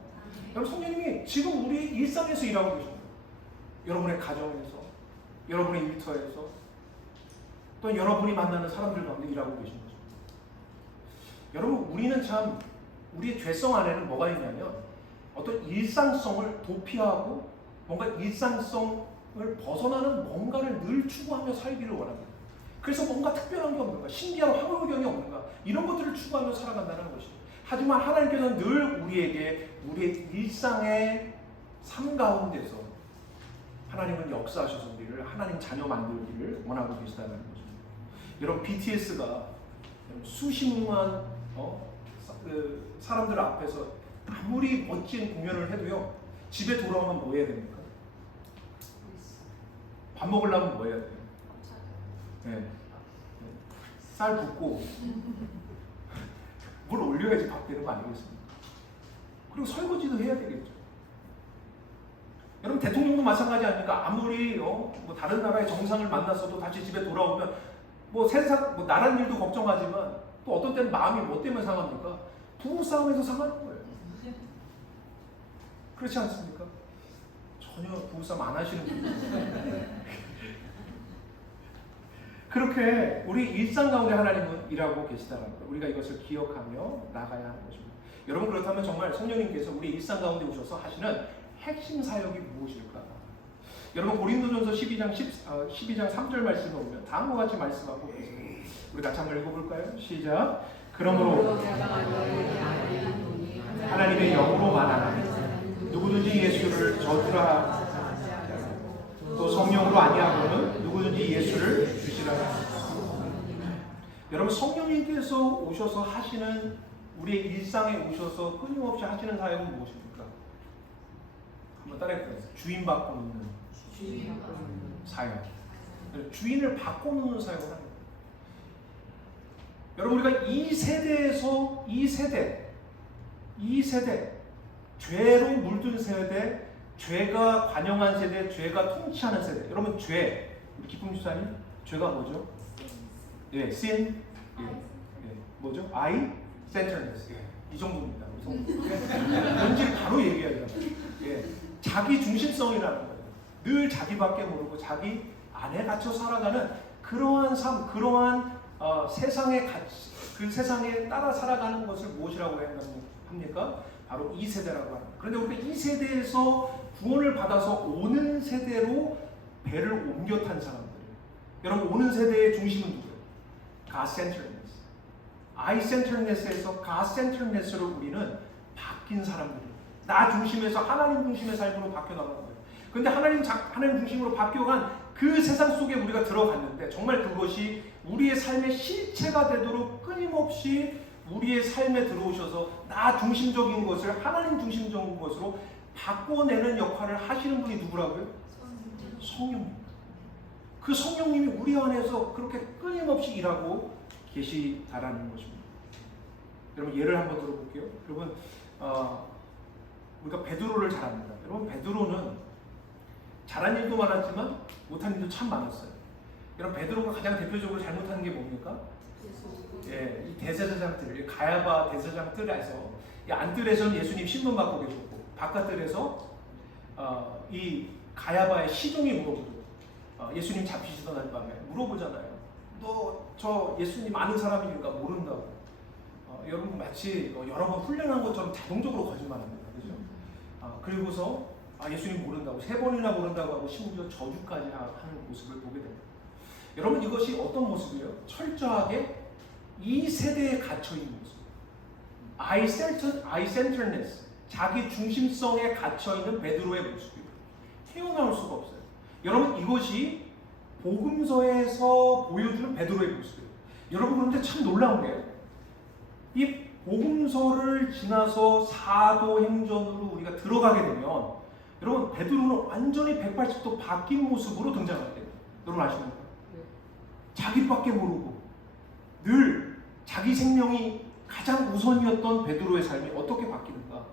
여러분 성령님이 지금 우리 일상에서 일하고 계십니다. 여러분의 가정에서, 여러분의 일터에서, 또 여러분이 만나는 사람들 가운데 일하고 계신 거죠. 여러분 우리는 참 우리의 죄성 안에는 뭐가 있냐면 어떤 일상성을 도피하고 뭔가 일상성을 벗어나는 뭔가를 늘 추구하며 살기를 원합니다. 그래서 뭔가 특별한 게 없는가, 신기한 화물경이 없는가 이런 것들을 추구하며 살아간다는 것이죠. 하지만 하나님께서는 늘 우리에게 우리의 일상의 삶 가운데서 하나님은 역사하셔서 우리를 하나님 자녀 만들기를 원하고 계시다는 것입니다. 여러분 BTS가 수십만 사람들 앞에서 아무리 멋진 공연을 해도요, 집에 돌아오면 뭐 해야 됩니까? 밥 먹으려면 뭐 해야 돼요? 네. 쌀 붓고 물 올려야지 밥 되는 거 아니겠습니까? 그리고 설거지도 해야 되겠죠. 여러분 대통령도 마찬가지 아닙니까? 아무리 뭐 다른 나라의 정상을 만났어도 다시 집에 돌아오면 뭐 세상 뭐 나란 일도 걱정하지만 또 어떤 때는 마음이 뭐 때문에 상합니까? 부부 싸움에서 상하는 거예요. 그렇지 않습니까? 전혀 부부 싸움 안 하시는 분들. 그렇게 우리 일상 가운데 하나님은 일하고 계시다는 것, 우리가 이것을 기억하며 나가야 하는 것입니다. 여러분 그렇다면 정말 성령님께서 우리 일상 가운데 오셔서 하시는 핵심 사역이 무엇일까? 여러분 고린도전서 12장 3절 말씀을 보면 다음과 같이 말씀하고 계세요. 우리 같이 한번 읽어볼까요? 시작. 그러므로 하나님의 영으로 말하나니 누구든지 예수를 저주라 또 성령으로 아니하고는 누구든지 예수를 주시라. 여러분 성령님께서 오셔서 하시는 우리의 일상에 오셔서 끊임없이 하시는 사역은 무엇입니까? 한번 따라해볼까요? 주인 바꿔놓는 사역. 주인을 바꿔놓는 사역을 하는 거예요. 여러분 우리가 이 세대 죄로 물든 세대, 죄가 관영한 세대, 죄가 통치하는 세대. 여러분 죄, 우리 기쁨 주사님 죄가 뭐죠? 예, sin. 뭐죠? I centeredness. 이 정도입니다. 뭔지 바로 얘기하잖아요. 예, 자기 중심성이라는 거예요. 늘 자기밖에 모르고 자기 안에 갇혀 살아가는 그러한 삶, 그러한 세상의 가치, 그 세상에 따라 살아가는 것을 무엇이라고 합니까? 바로 이 세대라고 합니다. 그런데 우리가 이 세대에서 구원을 받아서 오는 세대로 배를 옮겨 탄 사람들이에요. 여러분 오는 세대의 중심은 누구예요? God-centeredness. I-centeredness에서 God-centeredness로 우리는 바뀐 사람들이에요. 나 중심에서 하나님 중심의 삶으로 바뀌어 나가는 거예요. 그런데 하나님 중심으로 바뀌어간 그 세상 속에 우리가 들어갔는데 정말 그것이 우리의 삶의 실체가 되도록 끊임없이 우리의 삶에 들어오셔서 나 중심적인 것을 하나님 중심적인 것으로 바꿔내는 역할을 하시는 분이 누구라고요? 성령님. 그 성령님이 우리 안에서 그렇게 끊임없이 일하고 계시다라는 것입니다. 여러분 예를 한번 들어볼게요. 여러분 우리가 베드로를 잘 압니다. 여러분 베드로는 잘한 일도 많았지만 못한 일도 참 많았어요. 여러분 베드로가 가장 대표적으로 잘못한 게 뭡니까? 예, 이 대제사장 가야바 대제사장 뜰에서 이 안뜰에서는 예수님 신문 받고 계셨고 바깥뜰에서 이 가야바의 시종이 물어보죠. 예수님 잡히시던 날 밤에 물어보잖아요. 너 저 예수님 아는 사람이니까 모른다고. 여러분 마치 여러 번 훈련한 것처럼 자동적으로 거짓말합니다. 그죠? 그리고서 예수님 모른다고 3번이나 모른다고 하고 심지어 저주까지 하는 모습을 보게 됩니다. 여러분 이것이 어떤 모습이에요? 철저하게 이 세대에 갇혀있는 모습. I-centeredness, 자기 중심성에 갇혀있는 베드로의 모습이에요. 헤어나올 수가 없어요. 여러분 이것이 복음서에서 보여주는 베드로의 모습이에요. 여러분 그런데 참 놀라운 게 이 복음서를 지나서 사도행전으로 우리가 들어가게 되면 여러분 베드로는 완전히 180도 바뀐 모습으로 등장하게 됩니다. 여러분 아십니까? 자기밖에 모르고 늘 자기 생명이 가장 우선이었던 베드로의 삶이 어떻게 바뀌는가?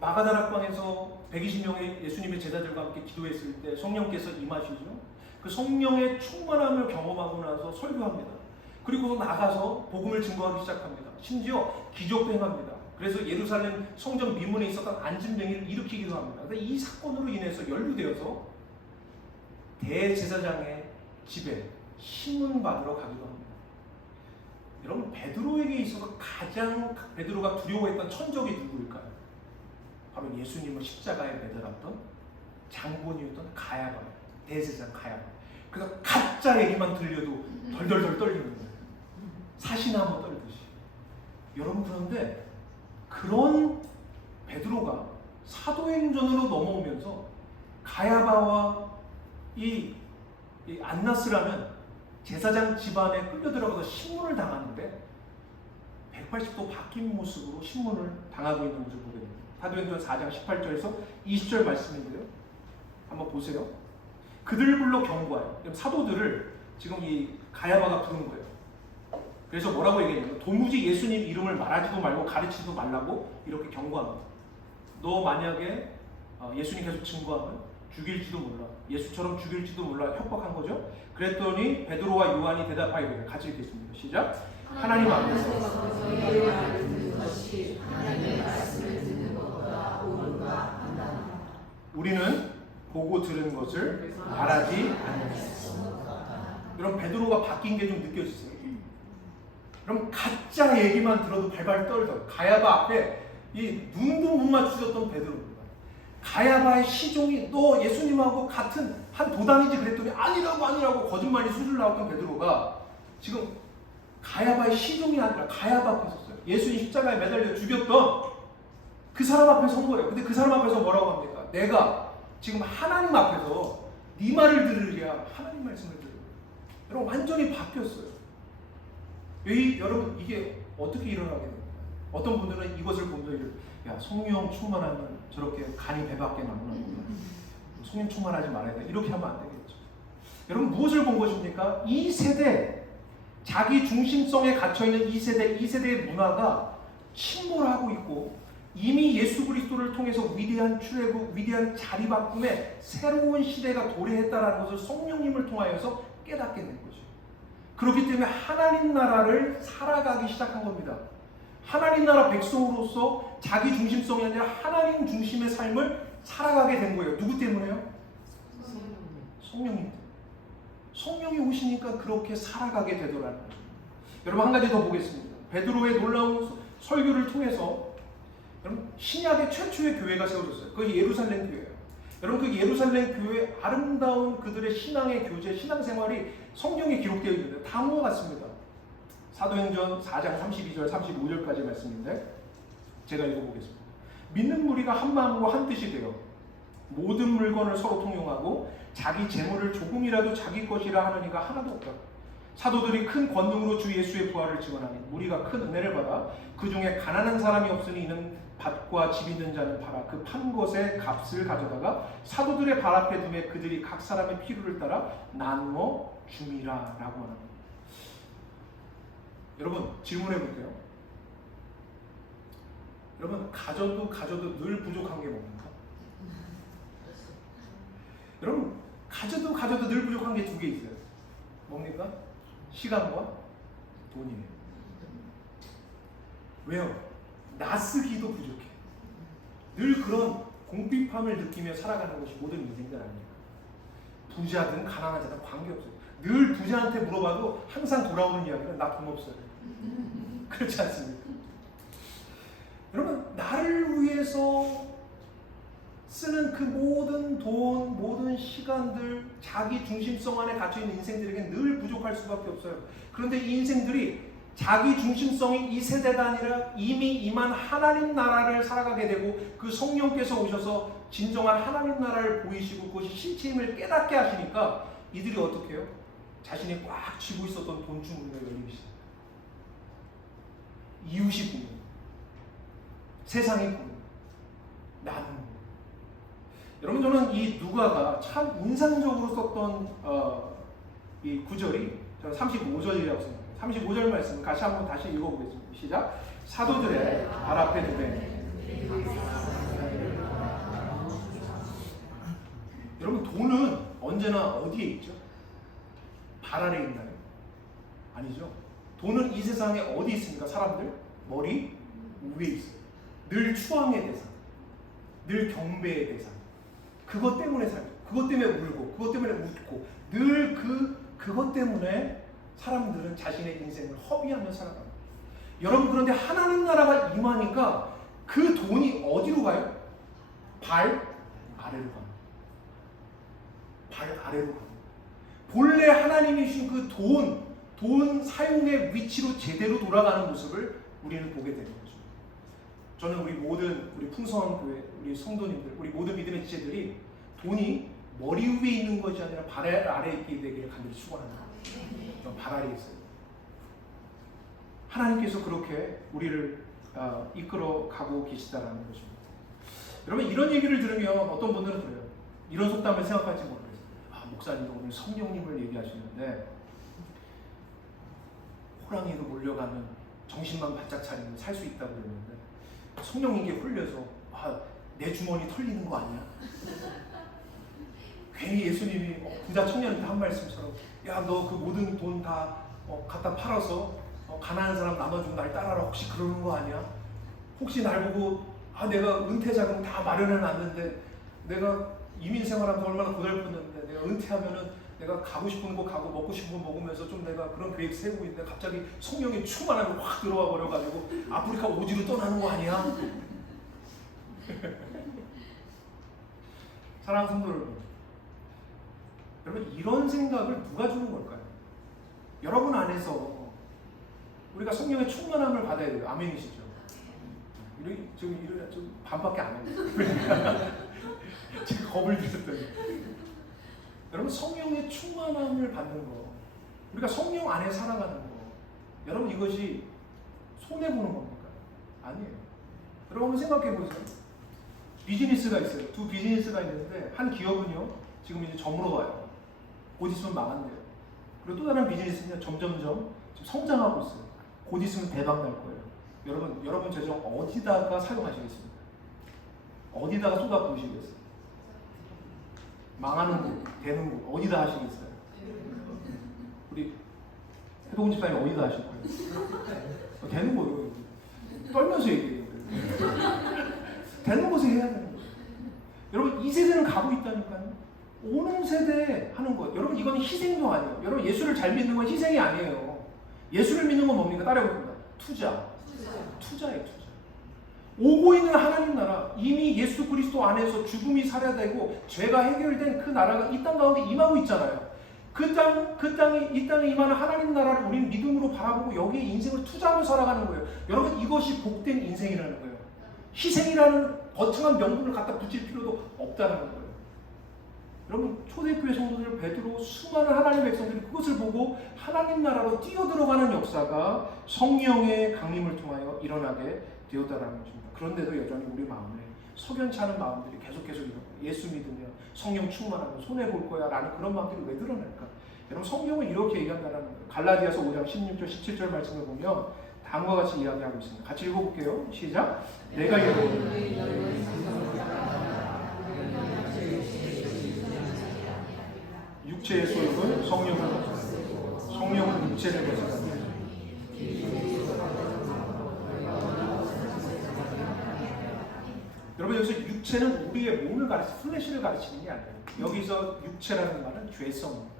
마가다락방에서 120명의 예수님의 제자들과 함께 기도했을 때 성령께서 임하시죠. 그 성령의 충만함을 경험하고 나서 설교합니다. 그리고 나가서 복음을 증거하기 시작합니다. 심지어 기적도 행합니다. 그래서 예루살렘 성전 미문에 있었던 안진뱅이를 일으키기도 합니다. 그런데 이 사건으로 인해서 연루되어서 대제사장의 집에 신문 받으러 가기도 합니다. 여러분 베드로에게 있어서 가장 베드로가 두려워했던 천적이 누구일까요? 바로 예수님을 십자가에 매달았던 장본이었던 가야바, 대제사장 가야바. 그래서 가짜 얘기만 들려도 덜덜덜 떨리는 거예요. 사시나무 떨듯이. 여러분 그런데 그런 베드로가 사도행전으로 넘어오면서 가야바와 이 안나스라는 제사장 집안에 끌려 들어가서 신문을 당하는데 180도 바뀐 모습으로 신문을 당하고 있는 모습을 보게 됩니다. 사도행전 4장 18절에서 20절 말씀인데요. 한번 보세요. 그들을 불러 경고하여. 사도들을 지금 이 가야바가 부른 거예요. 그래서 뭐라고 얘기했냐면 도무지 예수님 이름을 말하지도 말고 가르치지도 말라고 이렇게 경고합니다. 너 만약에 예수님 계속 증거하면 죽일지도 몰라. 예수처럼 죽일지도 몰라. 협박한 거죠. 그랬더니 베드로와 요한이 대답하여 같이 읽겠습니다. 시작. 하나님 앞에서 우리는 보고 들은 것을 말하지 않았습니다. 여러분 베드로가 바뀐 게 좀 느껴지세요? 그럼 가짜 얘기만 들어도 발발 떨던 가야바 앞에 이 눈도 못 맞추셨던 베드로입니다. 가야바의 시종이 너 예수님하고 같은 한 도단이지 그랬더니 아니라고 거짓말이 술술 나왔던 베드로가 지금 가야바의 시종이 아니라 가야바 앞에 섰어요. 예수님 십자가에 매달려 죽였던 그 사람 앞에 선 거예요. 근데 그 사람 앞에서 뭐라고 합니까? 내가 지금 하나님 앞에서 네 말을 들으랴 하나님 말씀을 들으려. 여러분 완전히 바뀌었어요. 여러분 이게 어떻게 일어나게 됩니까? 어떤 분들은 이것을 보면서 야 성령 충만하면 저렇게 간이 배밖에 나오나 보다. 성령 충만하지 말아야 돼. 이렇게 하면 안 되겠죠. 여러분 무엇을 본 것입니까? 이 세대 자기 중심성에 갇혀있는 이 세대의 문화가 침몰하고 있고 이미 예수 그리스도를 통해서 위대한 출애굽, 위대한 자리바꿈의 새로운 시대가 도래했다는 것을 성령님을 통하여서 깨닫게 된 거죠. 그렇기 때문에 하나님 나라를 살아가기 시작한 겁니다. 하나님 나라 백성으로서 자기 중심성이 아니라 하나님 중심의 삶을 살아가게 된 거예요. 누구 때문에요? 성령님 때문에. 성령이 오시니까 그렇게 살아가게 되더라는 거죠. 여러분 한 가지 더 보겠습니다. 베드로의 놀라운 설교를 통해서 여러분 신약의 최초의 교회가 세워졌어요. 그게 예루살렘 교회예요. 여러분 그 예루살렘 교회 아름다운 그들의 신앙의 교제, 신앙생활이 성경에 기록되어 있는데 다음과 같습니다. 사도행전 4장 32절 35절까지 말씀인데 제가 읽어보겠습니다. 믿는 무리가 한 마음과 한 뜻이 되어 모든 물건을 서로 통용하고 자기 재물을 조금이라도 자기 것이라 하는 이가 하나도 없다. 사도들이 큰 권능으로 주 예수의 부활을 증언하니 무리가 큰 은혜를 받아 그 중에 가난한 사람이 없으니 이는 밭과 집 있는 자는 팔아 그 판 것의 값을 가져다가 사도들의 발 앞에 두매 그들이 각 사람의 필요를 따라 나누어 줌이라 라고 합니다. 여러분 질문해 볼게요. 여러분 가져도 늘 부족한 게 뭡니까? 여러분 가져도 늘 부족한 게 두 개 있어요. 뭡니까? 시간과 돈이에요. 왜요? 나쓰기도 부족해. 늘 그런 공핍함을 느끼며 살아가는 것이 모든 인생들 아닙니까? 부자든 가난하든 관계없어요. 늘 부자한테 물어봐도 항상 돌아오는 이야기는 나 돈 없어요. 그렇지 않습니까? 여러분 나를 위해서 쓰는 그 모든 돈, 모든 시간들, 자기 중심성 안에 갇혀있는 인생들에게 늘 부족할 수밖에 없어요. 그런데 이 인생들이 자기 중심성이 이 세대가 아니라 이미 임한 하나님 나라를 살아가게 되고 그 성령께서 오셔서 진정한 하나님 나라를 보이시고 그것이 실체임을 깨닫게 하시니까 이들이 어떻게 해요? 자신이 꽉 쥐고 있었던 돈주머니가 열리기 시작해요. 이웃이 보는 세상이 보는 나는 여러분 저는 이 누가가 참 인상적으로 썼던 이 구절이 저는 35절이라고 생각해요. 35절 말씀 다시 읽어보겠습니다. 시작. 사도들의 발 앞에 두매. 여러분 돈은 언제나 어디에 있죠? 발 아래에 있나요? 아니죠. 돈은 이 세상에 어디 있습니까? 사람들 머리 위에 있어요. 늘 추앙의 대상, 늘 경배의 대상. 그것 때문에 살고, 그것 때문에 울고, 그것 때문에 웃고, 늘 그것 때문에 사람들은 자신의 인생을 허비하며 살아갑니다. 여러분 그런데 하나님 나라가 임하니까 그 돈이 어디로 가요? 발 아래로 갑니다. 발 아래로 갑니다. 본래 하나님이 주신 그 돈 사용의 위치로 제대로 돌아가는 모습을 우리는 보게 되는 거죠. 저는 우리 풍성한 교회, 우리 성도님들, 우리 모든 믿음의 지체들이 돈이 머리 위에 있는 것이 아니라 발 아래에 있게 되기를 간절히 축원합니다. 발 아래에 있어요. 하나님께서 그렇게 우리를 이끌어 가고 계시다라는 것입니다. 여러분 이런 얘기를 들으면 어떤 분들은 그래요. 이런 속담을 생각할지 모르겠어요. 목사님 오늘 성령님을 얘기하시는데 호랑이로 몰려가면 정신만 바짝 차리면 살 수 있다고 그러는데 성령님께 홀려서 내 주머니 털리는 거 아니야? 괜히 예수님이 부자 청년한테 한 말씀처럼 야 너 그 모든 돈 다 갖다 팔아서 가난한 사람 나눠주고 날 따라라 혹시 그러는 거 아니야? 혹시 날 보고 내가 은퇴 자금 다 마련해 놨는데 내가 이민 생활하면서 얼마나 고달팠는데 내가 은퇴하면은 내가 가고 싶은 거 가고 먹고 싶은 거 먹으면서 좀 내가 그런 계획 세우고 있는데 갑자기 성령의 충만함이 확 들어와 버려가지고 아프리카 오지로 떠나는 거 아니야? 사랑하는 성도 여러분 이런 생각을 누가 주는 걸까요? 여러분 안에서 우리가 성령의 충만함을 받아야 돼요. 아멘이시죠? 좀 반밖에 안 해요. 제가 겁을 드셨더니 여러분 성령의 충만함을 받는 거 우리가 성령 안에 살아가는 거 여러분 이것이 손해보는 겁니까? 아니에요. 여러분 한번 생각해 보세요. 비즈니스가 있어요. 두 비즈니스가 있는데 한 기업은요 지금 이제 저물어 가요. 곧 있으면 망한대요. 그리고 또 다른 비즈니스는요 점점점 지금 성장하고 있어요. 곧 있으면 대박 날 거예요. 여러분 재정 어디다가 사용하시겠습니까? 어디다가 쏟아 부으시겠어요? 망하는 곳, 되는 곳 어디다 하시겠어요? 우리 해동훈 집사님 어디다 하실 거예요? 되는 거예요. 떨면서 얘기해요. 되는 곳에 해야 되는 거예요. 여러분 이 세대는 가고 있다니까요. 오는 세대에 하는 것. 여러분 이건 희생도 아니에요. 여러분 예수를 잘 믿는 건 희생이 아니에요. 예수를 믿는 건 뭡니까? 따라해봅니다. 투자예요. 투자. 오고 있는 하나님 나라 이미 예수 그리스도 안에서 죽음이 살해되고 죄가 해결된 그 나라가 이 땅 가운데 임하고 있잖아요. 이 땅에 임하는 하나님 나라를 우리는 믿음으로 바라보고 여기에 인생을 투자하며 살아가는 거예요. 여러분 이것이 복된 인생이라는 거예요. 희생이라는 거창한 명분을 갖다 붙일 필요도 없다는 거예요. 여러분 초대교회 성도들 베드로 수많은 하나님의 백성들이 그것을 보고 하나님 나라로 뛰어들어가는 역사가 성령의 강림을 통하여 일어나게 되었다는 것입니다. 그런데도 여전히 우리 마음에 석연치 않은 마음들이 계속해서 일어나요. 예수 믿으면 성령 충만하면 손해볼 거야 라는 그런 마음들이 왜 드러날까? 여러분 성경은 이렇게 얘기한다는 거예요. 갈라디아서 5장 16절 17절 말씀을 보면 다음과 같이 이야기하고 있습니다. 같이 읽어볼게요. 시작. 내가 육체의 소욕은 성령은 육체를 벗어납니다. 여러분 여기서 육체는 우리의 몸을 플래시를 가르치는 게 아니에요. 여기서 육체라는 말은 죄성입니다.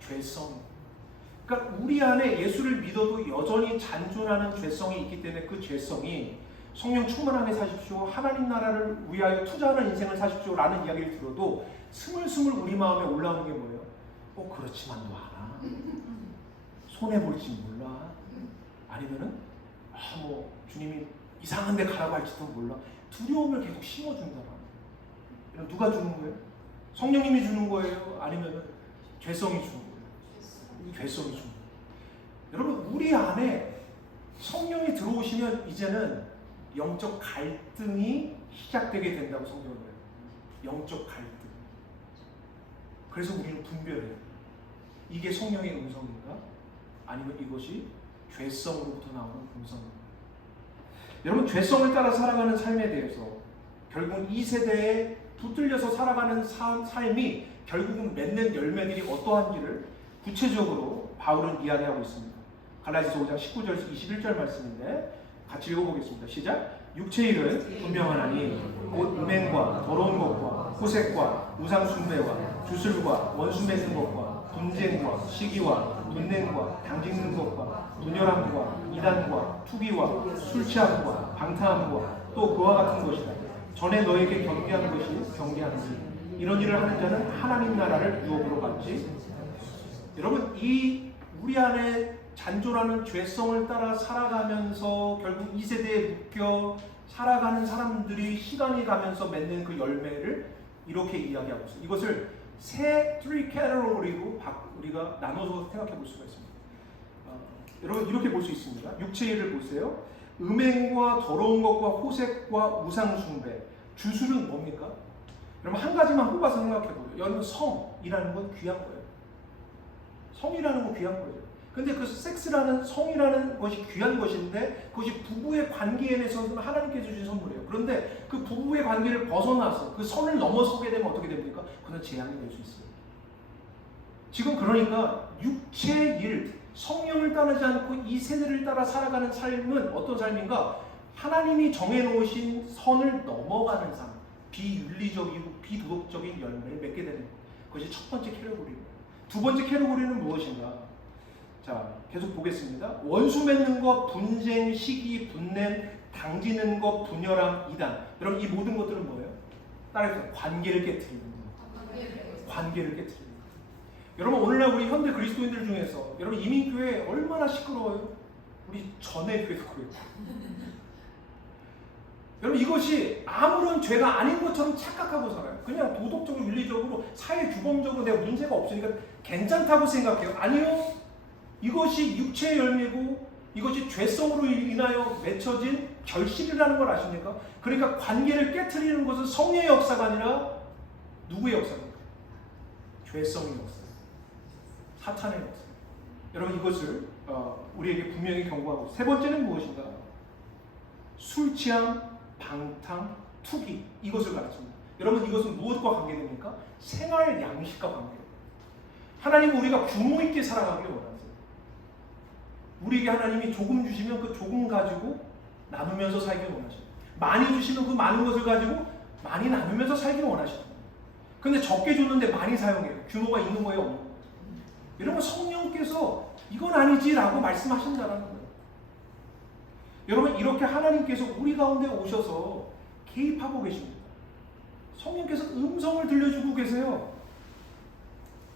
죄성. 그러니까 우리 안에 예수를 믿어도 여전히 잔존하는 죄성이 있기 때문에 그 죄성이 성령 충만함에 사십시오. 하나님 나라를 위하여 투자하는 인생을 사십시오. 라는 이야기를 들어도 스물스물 우리 마음에 올라오는 게 뭐예요? 그렇지만도 않아. 손해볼지 몰라. 아니면은 주님이 이상한 데 가라고 할지도 몰라. 두려움을 계속 심어준다. 누가 주는 거예요? 성령님이 주는 거예요? 아니면은 죄성이 주는 거예요? 죄성이 주는 거예요. 여러분 우리 안에 성령이 들어오시면 이제는 영적 갈등이 시작되게 된다고 성경은 그래요. 영적 갈등. 그래서 우리는 분별해요. 이게 성령의 음성인가? 아니면 이것이 죄성으로부터 나오는 음성인가? 여러분 죄성을 따라 살아가는 삶에 대해서 결국은 이 세대에 붙들려서 살아가는 삶이 결국은 맺는 열매들이 어떠한지를 구체적으로 바울은 이야기하고 있습니다. 갈라디아서 5장 19절에서 21절 말씀인데 같이 읽어보겠습니다. 시작. 육체의 일은 분명하나니 곧 음행과 더러운 것과 호색과 우상 숭배와 주술과 원수 맺는 것과 분쟁과 시기와 돈냄과 당짓는 것과 분열함과 이단과 투기와 술 취함과 방탕함과 또 그와 같은 것이다. 전에 너에게 경계한 것이 경계하는지 이런 일을 하는 자는 하나님 나라를 유업으로 받지. 여러분 이 우리 안에 잔존하는 죄성을 따라 살아가면서 결국 이 세대에 묶여 살아가는 사람들이 시간이 가면서 맺는 그 열매를 이렇게 이야기하고 있어요. 이것을 세 3 category로 우리가 나눠서 생각해 볼 수가 있습니다. 여러분 이렇게 볼 수 있습니다. 육체의 일을 보세요. 음행과 더러운 것과 호색과 우상 숭배. 주술은 뭡니까? 여러분 한 가지만 뽑아서 생각해보세요. 여러분 성이라는 건 귀한 거예요. 성이라는 건 귀한 거예요. 근데 그 섹스라는 성이라는 것이 귀한 것인데 그것이 부부의 관계에서는 하나님께서 주신 선물이에요. 그런데 그 부부의 관계를 벗어나서 그 선을 넘어서게 되면 어떻게 됩니까? 그건 재앙이 될 수 있어요. 지금 그러니까 육체의 일, 성령을 따르지 않고 이 세대를 따라 살아가는 삶은 어떤 삶인가? 하나님이 정해놓으신 선을 넘어가는 삶, 비윤리적이고 비도덕적인 열매를 맺게 되는 것. 그것이 첫 번째 캐러고리입니다. 두 번째 캐러고리는 무엇인가? 자, 계속 보겠습니다. 원수 맺는 것, 분쟁, 시기, 분냄, 당지는 것, 분열함, 이단. 여러분 이 모든 것들은 뭐예요? 따라해서 관계를 깨트리는 것. 관계를 깨트리는 것. 여러분 오늘날 우리 현대 그리스도인들 중에서 여러분 이민교회 얼마나 시끄러워요? 우리 전의 교회도 그래요. 여러분 이것이 아무런 죄가 아닌 것처럼 착각하고 살아요. 그냥 도덕적으로 윤리적으로 사회 규범적으로 내가 문제가 없으니까 괜찮다고 생각해요. 아니요. 이것이 육체의 열매고 이것이 죄성으로 인하여 맺혀진 결실이라는 걸 아십니까? 그러니까 관계를 깨트리는 것은 성령의 역사가 아니라 누구의 역사입니까? 죄성의 역사, 사탄의 역사. 여러분 이것을 우리에게 분명히 경고하고, 세 번째는 무엇인가? 술 취함, 방탕, 투기, 이것을 가르칩니다. 여러분 이것은 무엇과 관계됩니까? 생활 양식과 관계됩니다. 하나님은 우리가 규모 있게 살아가기를 원하세요. 우리에게 하나님이 조금 주시면 그 조금 가지고 나누면서 살기를 원하십니다. 많이 주시면 그 많은 것을 가지고 많이 나누면서 살기를 원하십니다. 근데 적게 줬는데 많이 사용해요. 규모가 있는 거예요, 없는 거예요? 여러분 성령께서 이건 아니지라고 말씀하신다는 거예요. 여러분 이렇게 하나님께서 우리 가운데 오셔서 개입하고 계십니다. 성령께서 음성을 들려주고 계세요.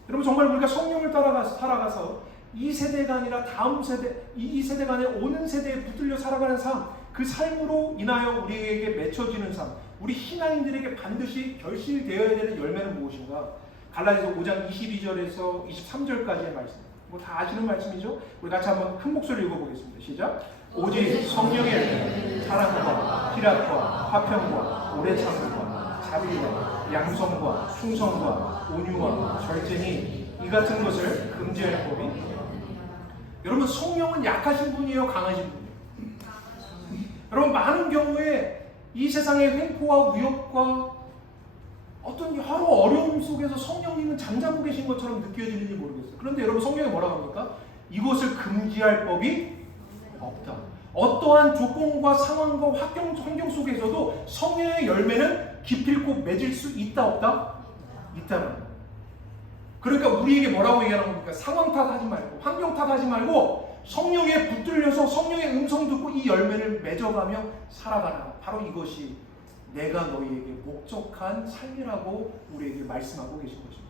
여러분 정말 우리가 성령을 따라가서 살아가서 이 세대가 아니라 다음 세대, 이 세대가 아니라 오는 세대에 붙들려 살아가는 삶, 그 삶으로 인하여 우리에게 맺혀지는 삶, 우리 신앙인들에게 반드시 결실되어야 되는 열매는 무엇인가? 갈라디아서 5장 22절에서 23절까지의 말씀. 뭐 다 아시는 말씀이죠? 우리 같이 한번 큰 목소리로 읽어보겠습니다. 시작. 오직 성령의 열매, 사랑과 희락과 화평과 오래 참음과 자비와 양성과 충성과 온유와 절제니 이 같은 것을 금지할 법이. 여러분 성령은 약하신 분이에요, 강하신 분이에요? 여러분 많은 경우에 이 세상의 횡포와 위협과 어떤 여러 어려움 속에서 성령님은 잠자고 계신 것처럼 느껴지는지 모르겠어요. 그런데 여러분 성령이 뭐라고 합니까? 이것을 금지할 법이 없다. 어떠한 조건과 상황과 환경 속에서도 성령의 열매는 기필코 맺을 수 있다 없다? 있다는 거예요. 그러니까 우리에게 뭐라고 얘기하는 겁니까? 상황 탓하지 말고 환경 탓하지 말고 성령에 붙들려서 성령의 음성 듣고 이 열매를 맺어가며 살아가라. 바로 이것이 내가 너희에게 목적한 삶이라고 우리에게 말씀하고 계신 것입니다.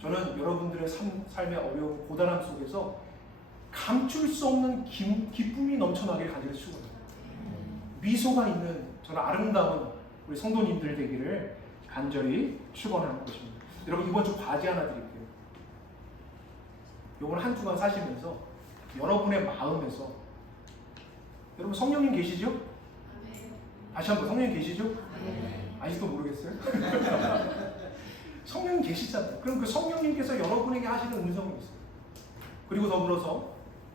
저는 여러분들의 삶의 어려운 고단함 속에서 감출 수 없는 기쁨이 넘쳐나길 간절히 축원합니다. 미소가 있는 저는 아름다운 우리 성도님들 되기를 간절히 축원하는 것입니다. 여러분 이번 주 과제 하나 드릴게요. 요걸 한 주간 사시면서 여러분의 마음에서, 여러분 성령님 계시죠? 다시 한번 성령님 계시죠? 아직도 모르겠어요? 성령님 계시잖아요. 그럼 그 성령님께서 여러분에게 하시는 음성이 있어요. 그리고 더불어서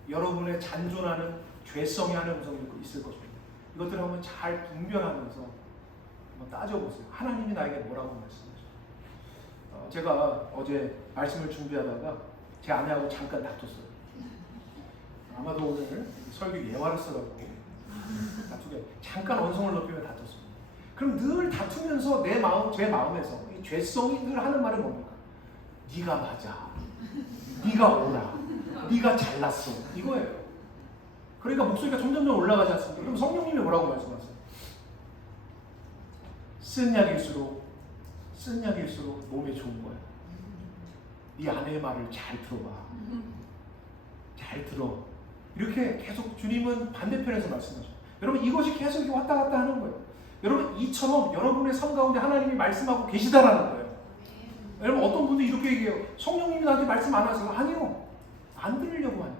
여러분의 잔존하는 죄성이 하는 음성이 있을 것입니다. 이것들을 한번 잘 분별하면서 한번 따져보세요. 하나님이 나에게 뭐라고 말씀하시죠? 제가 어제 말씀을 준비하다가 제 아내하고 잠깐 다퉜어요. 아마도 오늘 설교 예화를 쓰라고 다투게 잠깐 언성을 높이며 다퉜습니다. 그럼 늘 다투면서 제 마음에서 이 죄성이 늘 하는 말은 뭡니까? 네가 맞아, 네가 옳아, 네가 잘났어, 이거예요. 그러니까 목소리가 점점점 올라가지 않습니까? 그럼 성령님이 뭐라고 말씀하세요? 쓴 약일수록 몸에 좋은 거야. 네 아내의 말을 잘 들어봐. 잘 들어. 이렇게 계속 주님은 반대편에서 말씀하셔요. 여러분 이것이 계속 왔다 갔다 하는 거예요. 여러분 이처럼 여러분의 삶 가운데 하나님이 말씀하고 계시다라는 거예요. 여러분 어떤 분도 이렇게 얘기해요. 성령님이 나한테 말씀 안 하세요. 아니요. 안 들으려고 하니까.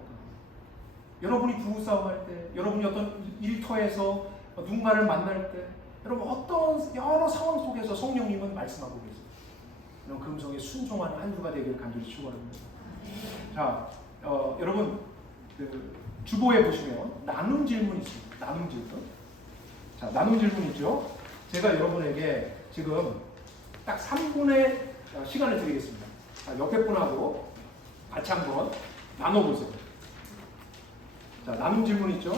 여러분이 부부싸움할 때, 여러분이 어떤 일터에서 누군가를 만날 때, 여러분 어떤 여러 상황 속에서 성령님은 말씀하고 계세요. 이런 그 음성에 순종하는 한 주가 되기를 간절히 축원합니다. 자, 여러분 그 주보에 보시면 나눔 질문이 있습니다. 나눔 질문. 자, 나눔 질문 있죠. 제가 여러분에게 지금 딱 3분의 시간을 드리겠습니다. 자, 옆에 분하고 같이 한번 나눠보세요. 자, 나눔 질문 있죠.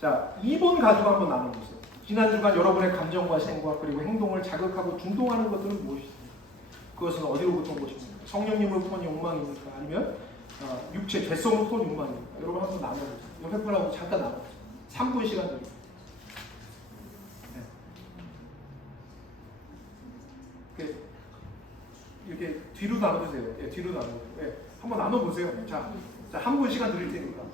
자, 2번 가지고 한번 나눠보세요. 지난 주간 여러분의 감정과 생각 그리고 행동을 자극하고 중동하는 것들은 무엇입니까? 그것은 어디로부터 온 것입니까? 성령님으로부터 온 욕망입니까? 아니면 육체, 죄성으로부터 온 욕망입니까? 여러분 한번 나눠보세요. 옆에 분하고 잠깐 나눠보세요. 3분 시간 드립니다. 네. 이렇게 뒤로 나눠주세요. 예, 뒤로 나눠주세요. 예, 한번 나눠보세요. 자, 한 분 시간 드릴 테니까.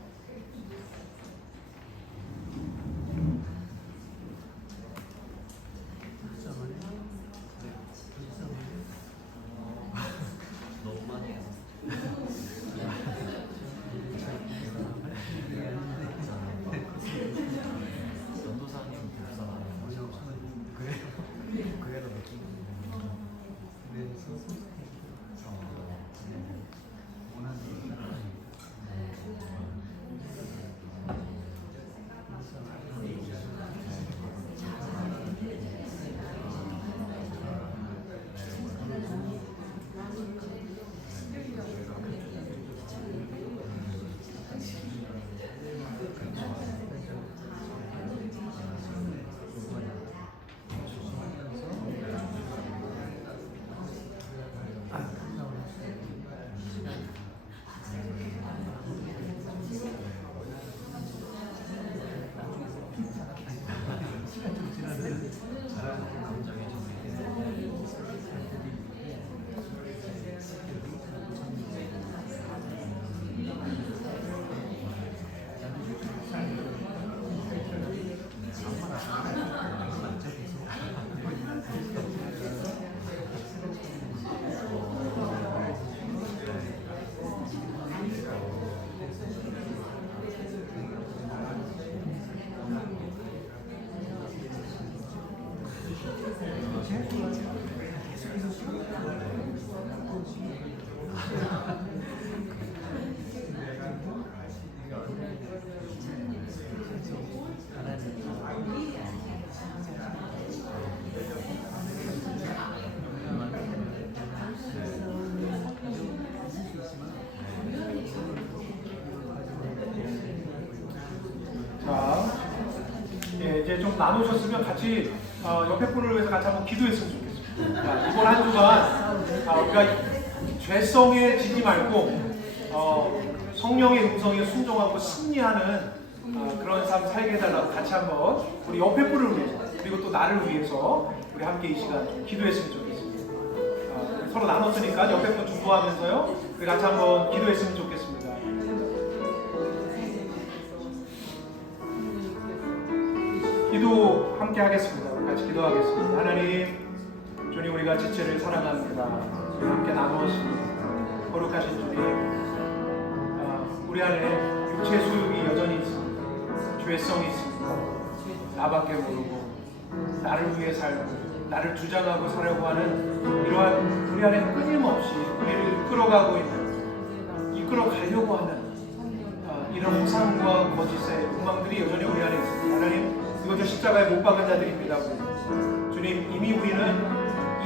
이제 좀 나누셨으면 같이 옆에 분을 위해서 같이 한번 기도했으면 좋겠습니다. 자, 이번 한 주간 우리가 죄성에 지지 말고 성령의 음성에 순종하고 승리하는 그런 삶 살게 해달라고 같이 한번 우리 옆에 분을 위해서 그리고 또 나를 위해서 우리 함께 이 시간 기도했으면 좋겠습니다. 서로 나눴으니까 옆에 분 중보하면서요 우리 같이 한번 기도했으면 좋겠습니다. 기도 함께 하겠습니다. 우리 같이 기도하겠습니다. 하나님, 주님 우리가 지체를 사랑합니다. 우리 함께 나누었습니다. 거룩하신 주님, 우리 안에 육체 수욕이 여전히 있습니다. 죄성이 있습니다. 나밖에 모르고 나를 위해 살고 나를 주장하고 살려고 하는 이러한 우리 안에 끊임없이 우리를 이끌어가고 있는 이끌어가려고 하는 이런 허상과 거짓의 욕망들이 여전히 우리 안에 있습니다. 하나님, 이것도 십자가에 못 박은 자들입니다. 주님, 이미 우리는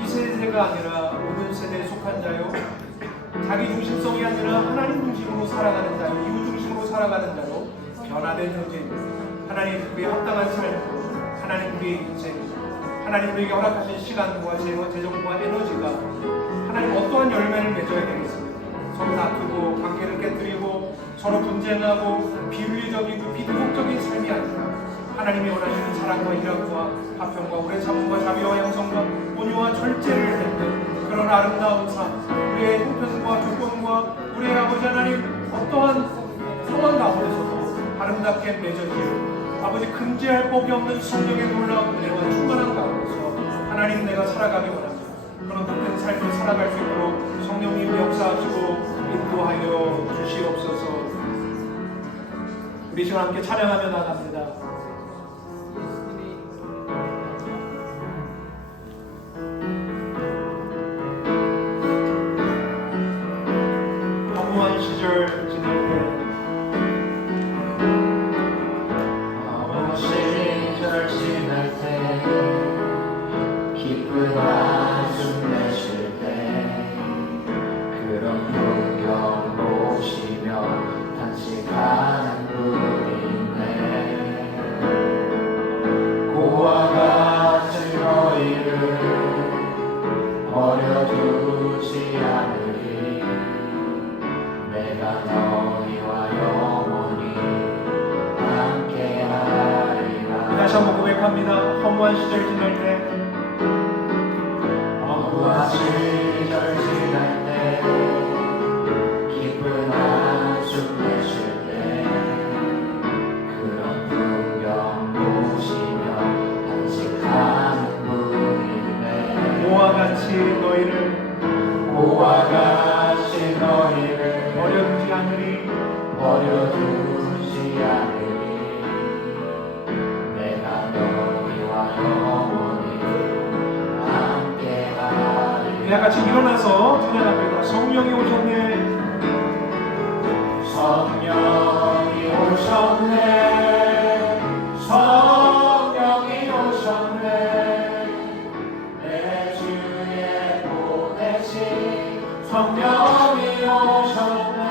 이 세대가 아니라 모든 세대에 속한 자요, 자기 중심성이 아니라 하나님 중심으로 살아가는 자요, 이웃 중심으로 살아가는 자로 변화된 형제입니다. 하나님, 우리의 합당한 삶, 하나님 우리의 인생, 하나님 우리에게 허락하신 시간과 재정과 에너지가 하나님 어떠한 열매를 맺어야 되겠습니까? 서로 다투고 관계를 깨뜨리고 서로 분쟁하고 비윤리적이고 비도덕적인 삶이 아니라 하나님이 원하시는 사랑과 희락과 화평과 오래 참음과 자비와 양성과 온유와 절제를 맺는 그런 아름다운 삶, 우리의 형편과 조건과 우리의 아버지 하나님 어떠한 상황 가운데서도 아름답게 맺어지고 아버지 금지할 법이 없는 성령의 놀라운 은혜와 충만한 가운데서 하나님 내가 살아가기 원합니다. 그런 복된 삶을 살아갈 수 있도록 성령님 역사하시고 인도하여 주시옵소서. 우리 시간 함께 찬양하며 나갑니다. 허무한 시절 지낼 때 시절 지날 때 기쁜 한숨 내쉴 때 그런 풍경 보시며 단식하는 분이네. 고와 같은 너희를 버려두지 않으리. 내가 너희와 영원히 함께하리라. 다시 한번 고백합니다. 허무한 시절 지낼 때 허무한 시절 지날 때 기쁜 한숨 내쉴 때 그런 풍경 보시며 단식하는 분이네. 고와 같이 너희를 버려두지 않으리. 내가 너희와 영원히 함께하리. 우리 같이 일어나서 찬양합니다. 성령이 오셨네. 성령이 오셨네. 성령이 오셨네. 내 주에 보내신 성령이 오셨네.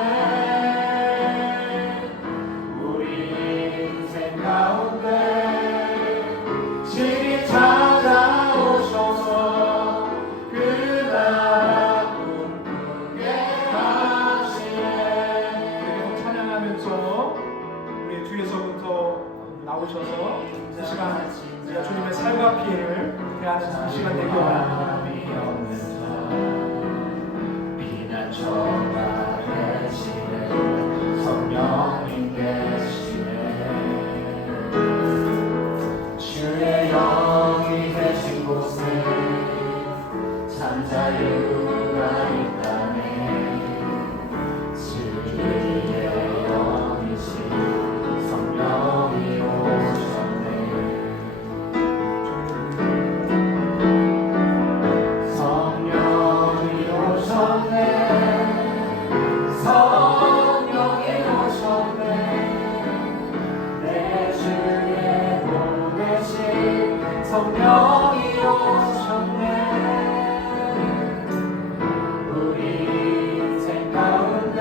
우리 인생 가운데 진히 찾아오셔서 그 나라 꿈꾸게 하시네. 찬양하면서 우리 뒤에서부터 나오셔서 이 시간 우리가 주님의 살과 피해를 대하는 이 시간 되기 원합니다. 비난처가 되시네. 성령님 계시네. 주의 영이 계신 곳에 참 자유가 있다네. 진리의 영이신 성령이 오셨네. 성령이 오셨네. 성령이 오셨네. 내 주에 보내신 성령이 오셨네. 우리 인생 가운데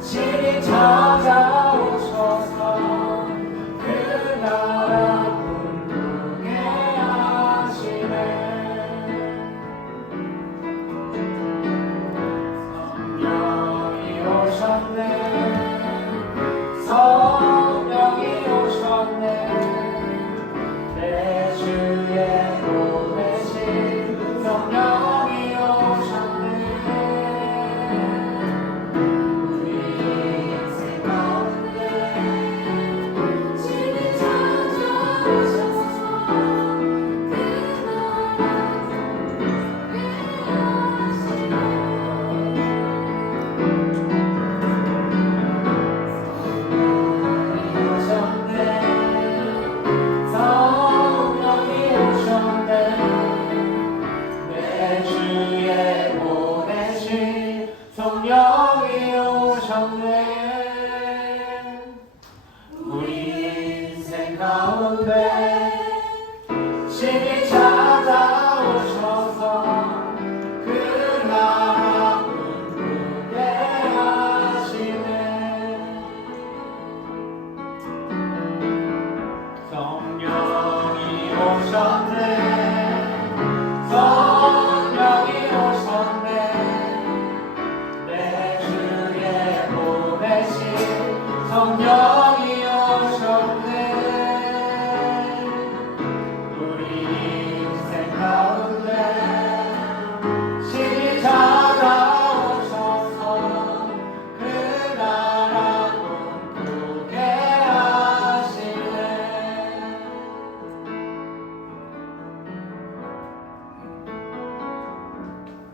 친히 찾아오셔서 그 나라 꿈꾸게 하시네. 성령이 오셨네. 성령이 오셨네. 내 주에 보내신 성령이 오셨네. 우리 인생 가운데 친히 찾아오셔서 그 성령이 오셨네. 내 주에 보내신 성령이 오셨네. 우리 인생 가운데 신이 찾아오셔서 그 나라 꿈꾸게 하시네. 성령이 오셨네. 성령이 오셨네. 내 주에 보내신 성령이 오셨네. 우리 인생 가운데 신이 찾아오셔서 그 나라 꿈꾸게 하시네.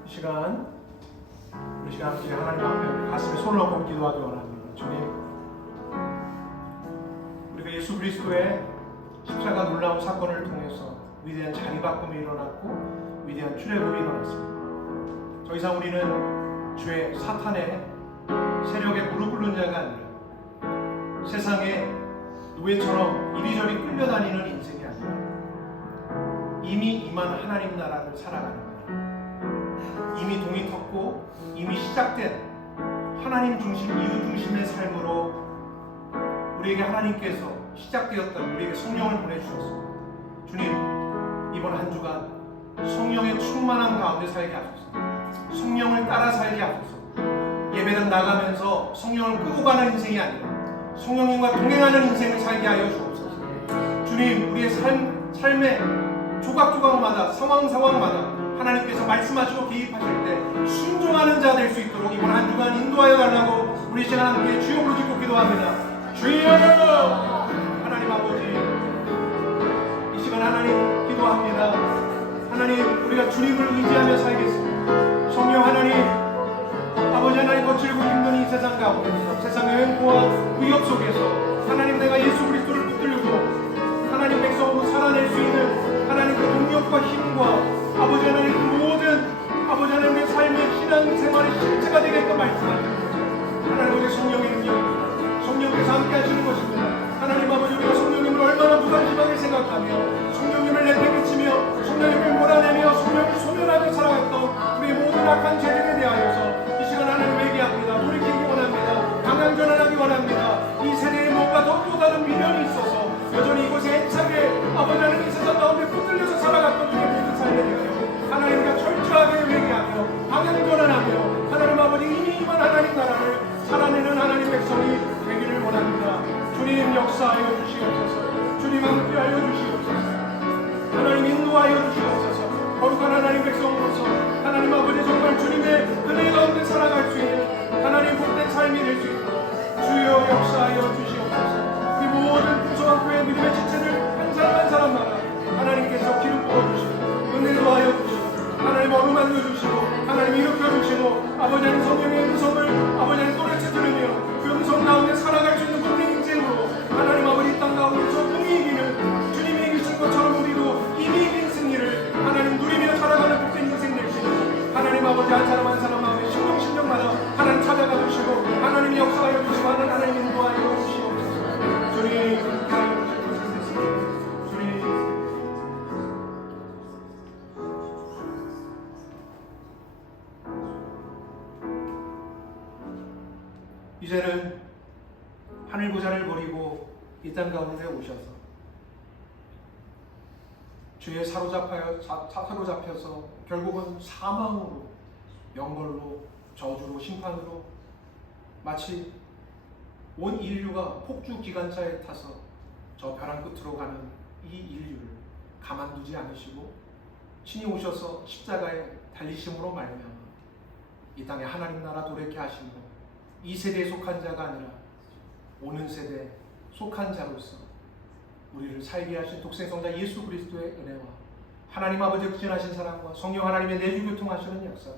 이 시간 우리 시간 함께 하나님 앞에 가슴에 손을 얹고 기도하기 원합니다. 주님, 예수 그리스도의 십자가 놀라운 사건을 통해서 위대한 자리바꿈이 일어났고 위대한 출애굽이 일어났습니다. 더 이상 우리는 죄, 사탄의 세력에 무릎 꿇는 자가 아니라 세상의 노예처럼 이리저리 끌려다니는 인생이 아니라 이미 임한 하나님 나라를 살아가는 거예요. 이미 동이 텄고 이미 시작된 하나님 중심, 이웃 중심의 삶으로 우리에게 하나님께서 시작되었던 우리에게 성령을 보내주셨습니다. 주님, 이번 한 주간 성령의 충만함 가운데 살게 하소서. 성령을 따라 살게 하소서. 예배당 나가면서 성령을 끄고 가는 인생이 아니라 성령님과 동행하는 인생을 살게 하여 주옵소서. 주님, 우리의 삶의 조각조각마다 상황마다 하나님께서 말씀하시고 개입하실 때 순종하는 자 될 수 있도록 이번 한 주간 인도하여 달라고 우리 시간 함께 주여 부르짖고 기도합니다. 주여! 하나님 아버지, 이 시간 하나님 기도합니다. 하나님, 우리가 주님을 의지하며 살겠습니다. 성령 하나님, 아버지 하나님, 거칠고 힘든 이 세상 가운데서 세상의 횡포와 위협 속에서 하나님, 내가 예수 그리스도를 붙들고 하나님 백성으로 살아낼 수 있는 하나님 그 동력과 힘과 아버지 하나님 그 모든 아버지 하나님의 삶의 신앙생활의 실체가 되게끔 말씀하시는 거죠. 하나님 아버지 성령의 능력입니다. 성령께서 함께 하시는 것입니다. 하나님 아버지, 우리가 성령님을 얼마나 무관심하게 생각하며 성령님을 내팽개치며 성령님을 몰아내며 성령을 소멸하며 살아갔던 우리의 모든 악한 죄들에 대하여서 이 시간 하나님 회개합니다. 돌이키기 원합니다. 강한 전환하기 원합니다. 이 세대에 뭔가 또 다른 미련이 있어서 여전히 이곳에 애착에 아버지 하나님 이 세상 가운데 붙들려서 살아갔던 우리의 모든 삶에 대하여 하나님과 철저하게 회개하며 방향 전환하며 하나님 아버지 이미 임한 하나님 나라를 살아내는 하나님 백성이 되기를 원합니다. 주님 역사하여 주시옵소서. 주님 함께하여 주시옵소서. 하나님 인도하여 주시옵소서. 거룩한 하나님 백성으로서 하나님 아버지 정말 주님의 은혜 가운데 살아갈 수 있는 하나님 복된 삶이 될 수 있도록 주여 역사하여 주시옵소서. 우리 모든 풍성한 교회 믿음의 지체들 한 사람 한 사람마다 하나님께서 기름 부어주시고 은혜로 하여 주시고 하나님 어루만져 주시고 하나님 일으켜 주시고 아버지 하나님 성령의 음성을 아버지 하나님 또렷이 들으며 그 음성 가운데 살아갈 수 있는 복된 인생으로 하나님 아버지 땅 가운데서 능히 이기는 주님이 이기신 것처럼 우리도 이미 이긴 승리를 하나님 누리며 살아가는 복된 인생 될 수 있는 하나님 아버지 한 사람 한 사람 마음에 신령마다 하나님 찾아가 주시고 하나님이 역사하여 주시고 하나님 인도하여 주시옵소서. 주님 이제는 하늘보좌를 버리고 이 땅 가운데 오셔서 주에 사로잡혀서 결국은 사망으로 영벌로 저주로 심판으로 마치 온 인류가 폭주 기관차에 타서 저 벼랑 끝으로 가는 이 인류를 가만두지 않으시고 친히 오셔서 십자가에 달리심으로 말미암아 이 땅에 하나님 나라 도래케 하심으로 이 세대에 속한 자가 아니라 오는 세대에 속한 자로서 우리를 살게 하신 독생성자 예수 그리스도의 은혜와 하나님 아버지의 극진하신 사랑과 성령 하나님의 내주교통하시는 역사가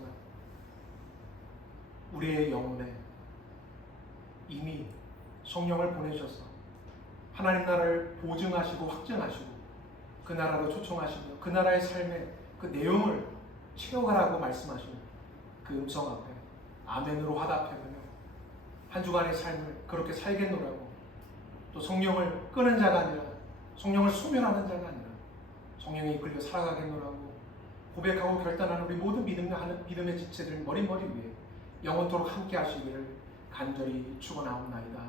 우리의 영혼에 이미 성령을 보내셔서 하나님 나라를 보증하시고 확증하시고 그 나라로 초청하시며 그 나라의 삶의 그 내용을 채워가라고 말씀하시는 그 음성 앞에 아멘으로 화답하며 한 주간의 삶을 그렇게 살겠노라고 또 성령을 끄는 자가 아니라 성령을 소멸하는 자가 아니라 성령에 이끌려 살아가겠노라고 고백하고 결단하는 우리 모든 믿음의 지체들 머리머리 위에 영원토록 함께 하시기를 간절히 축원하옵나이다.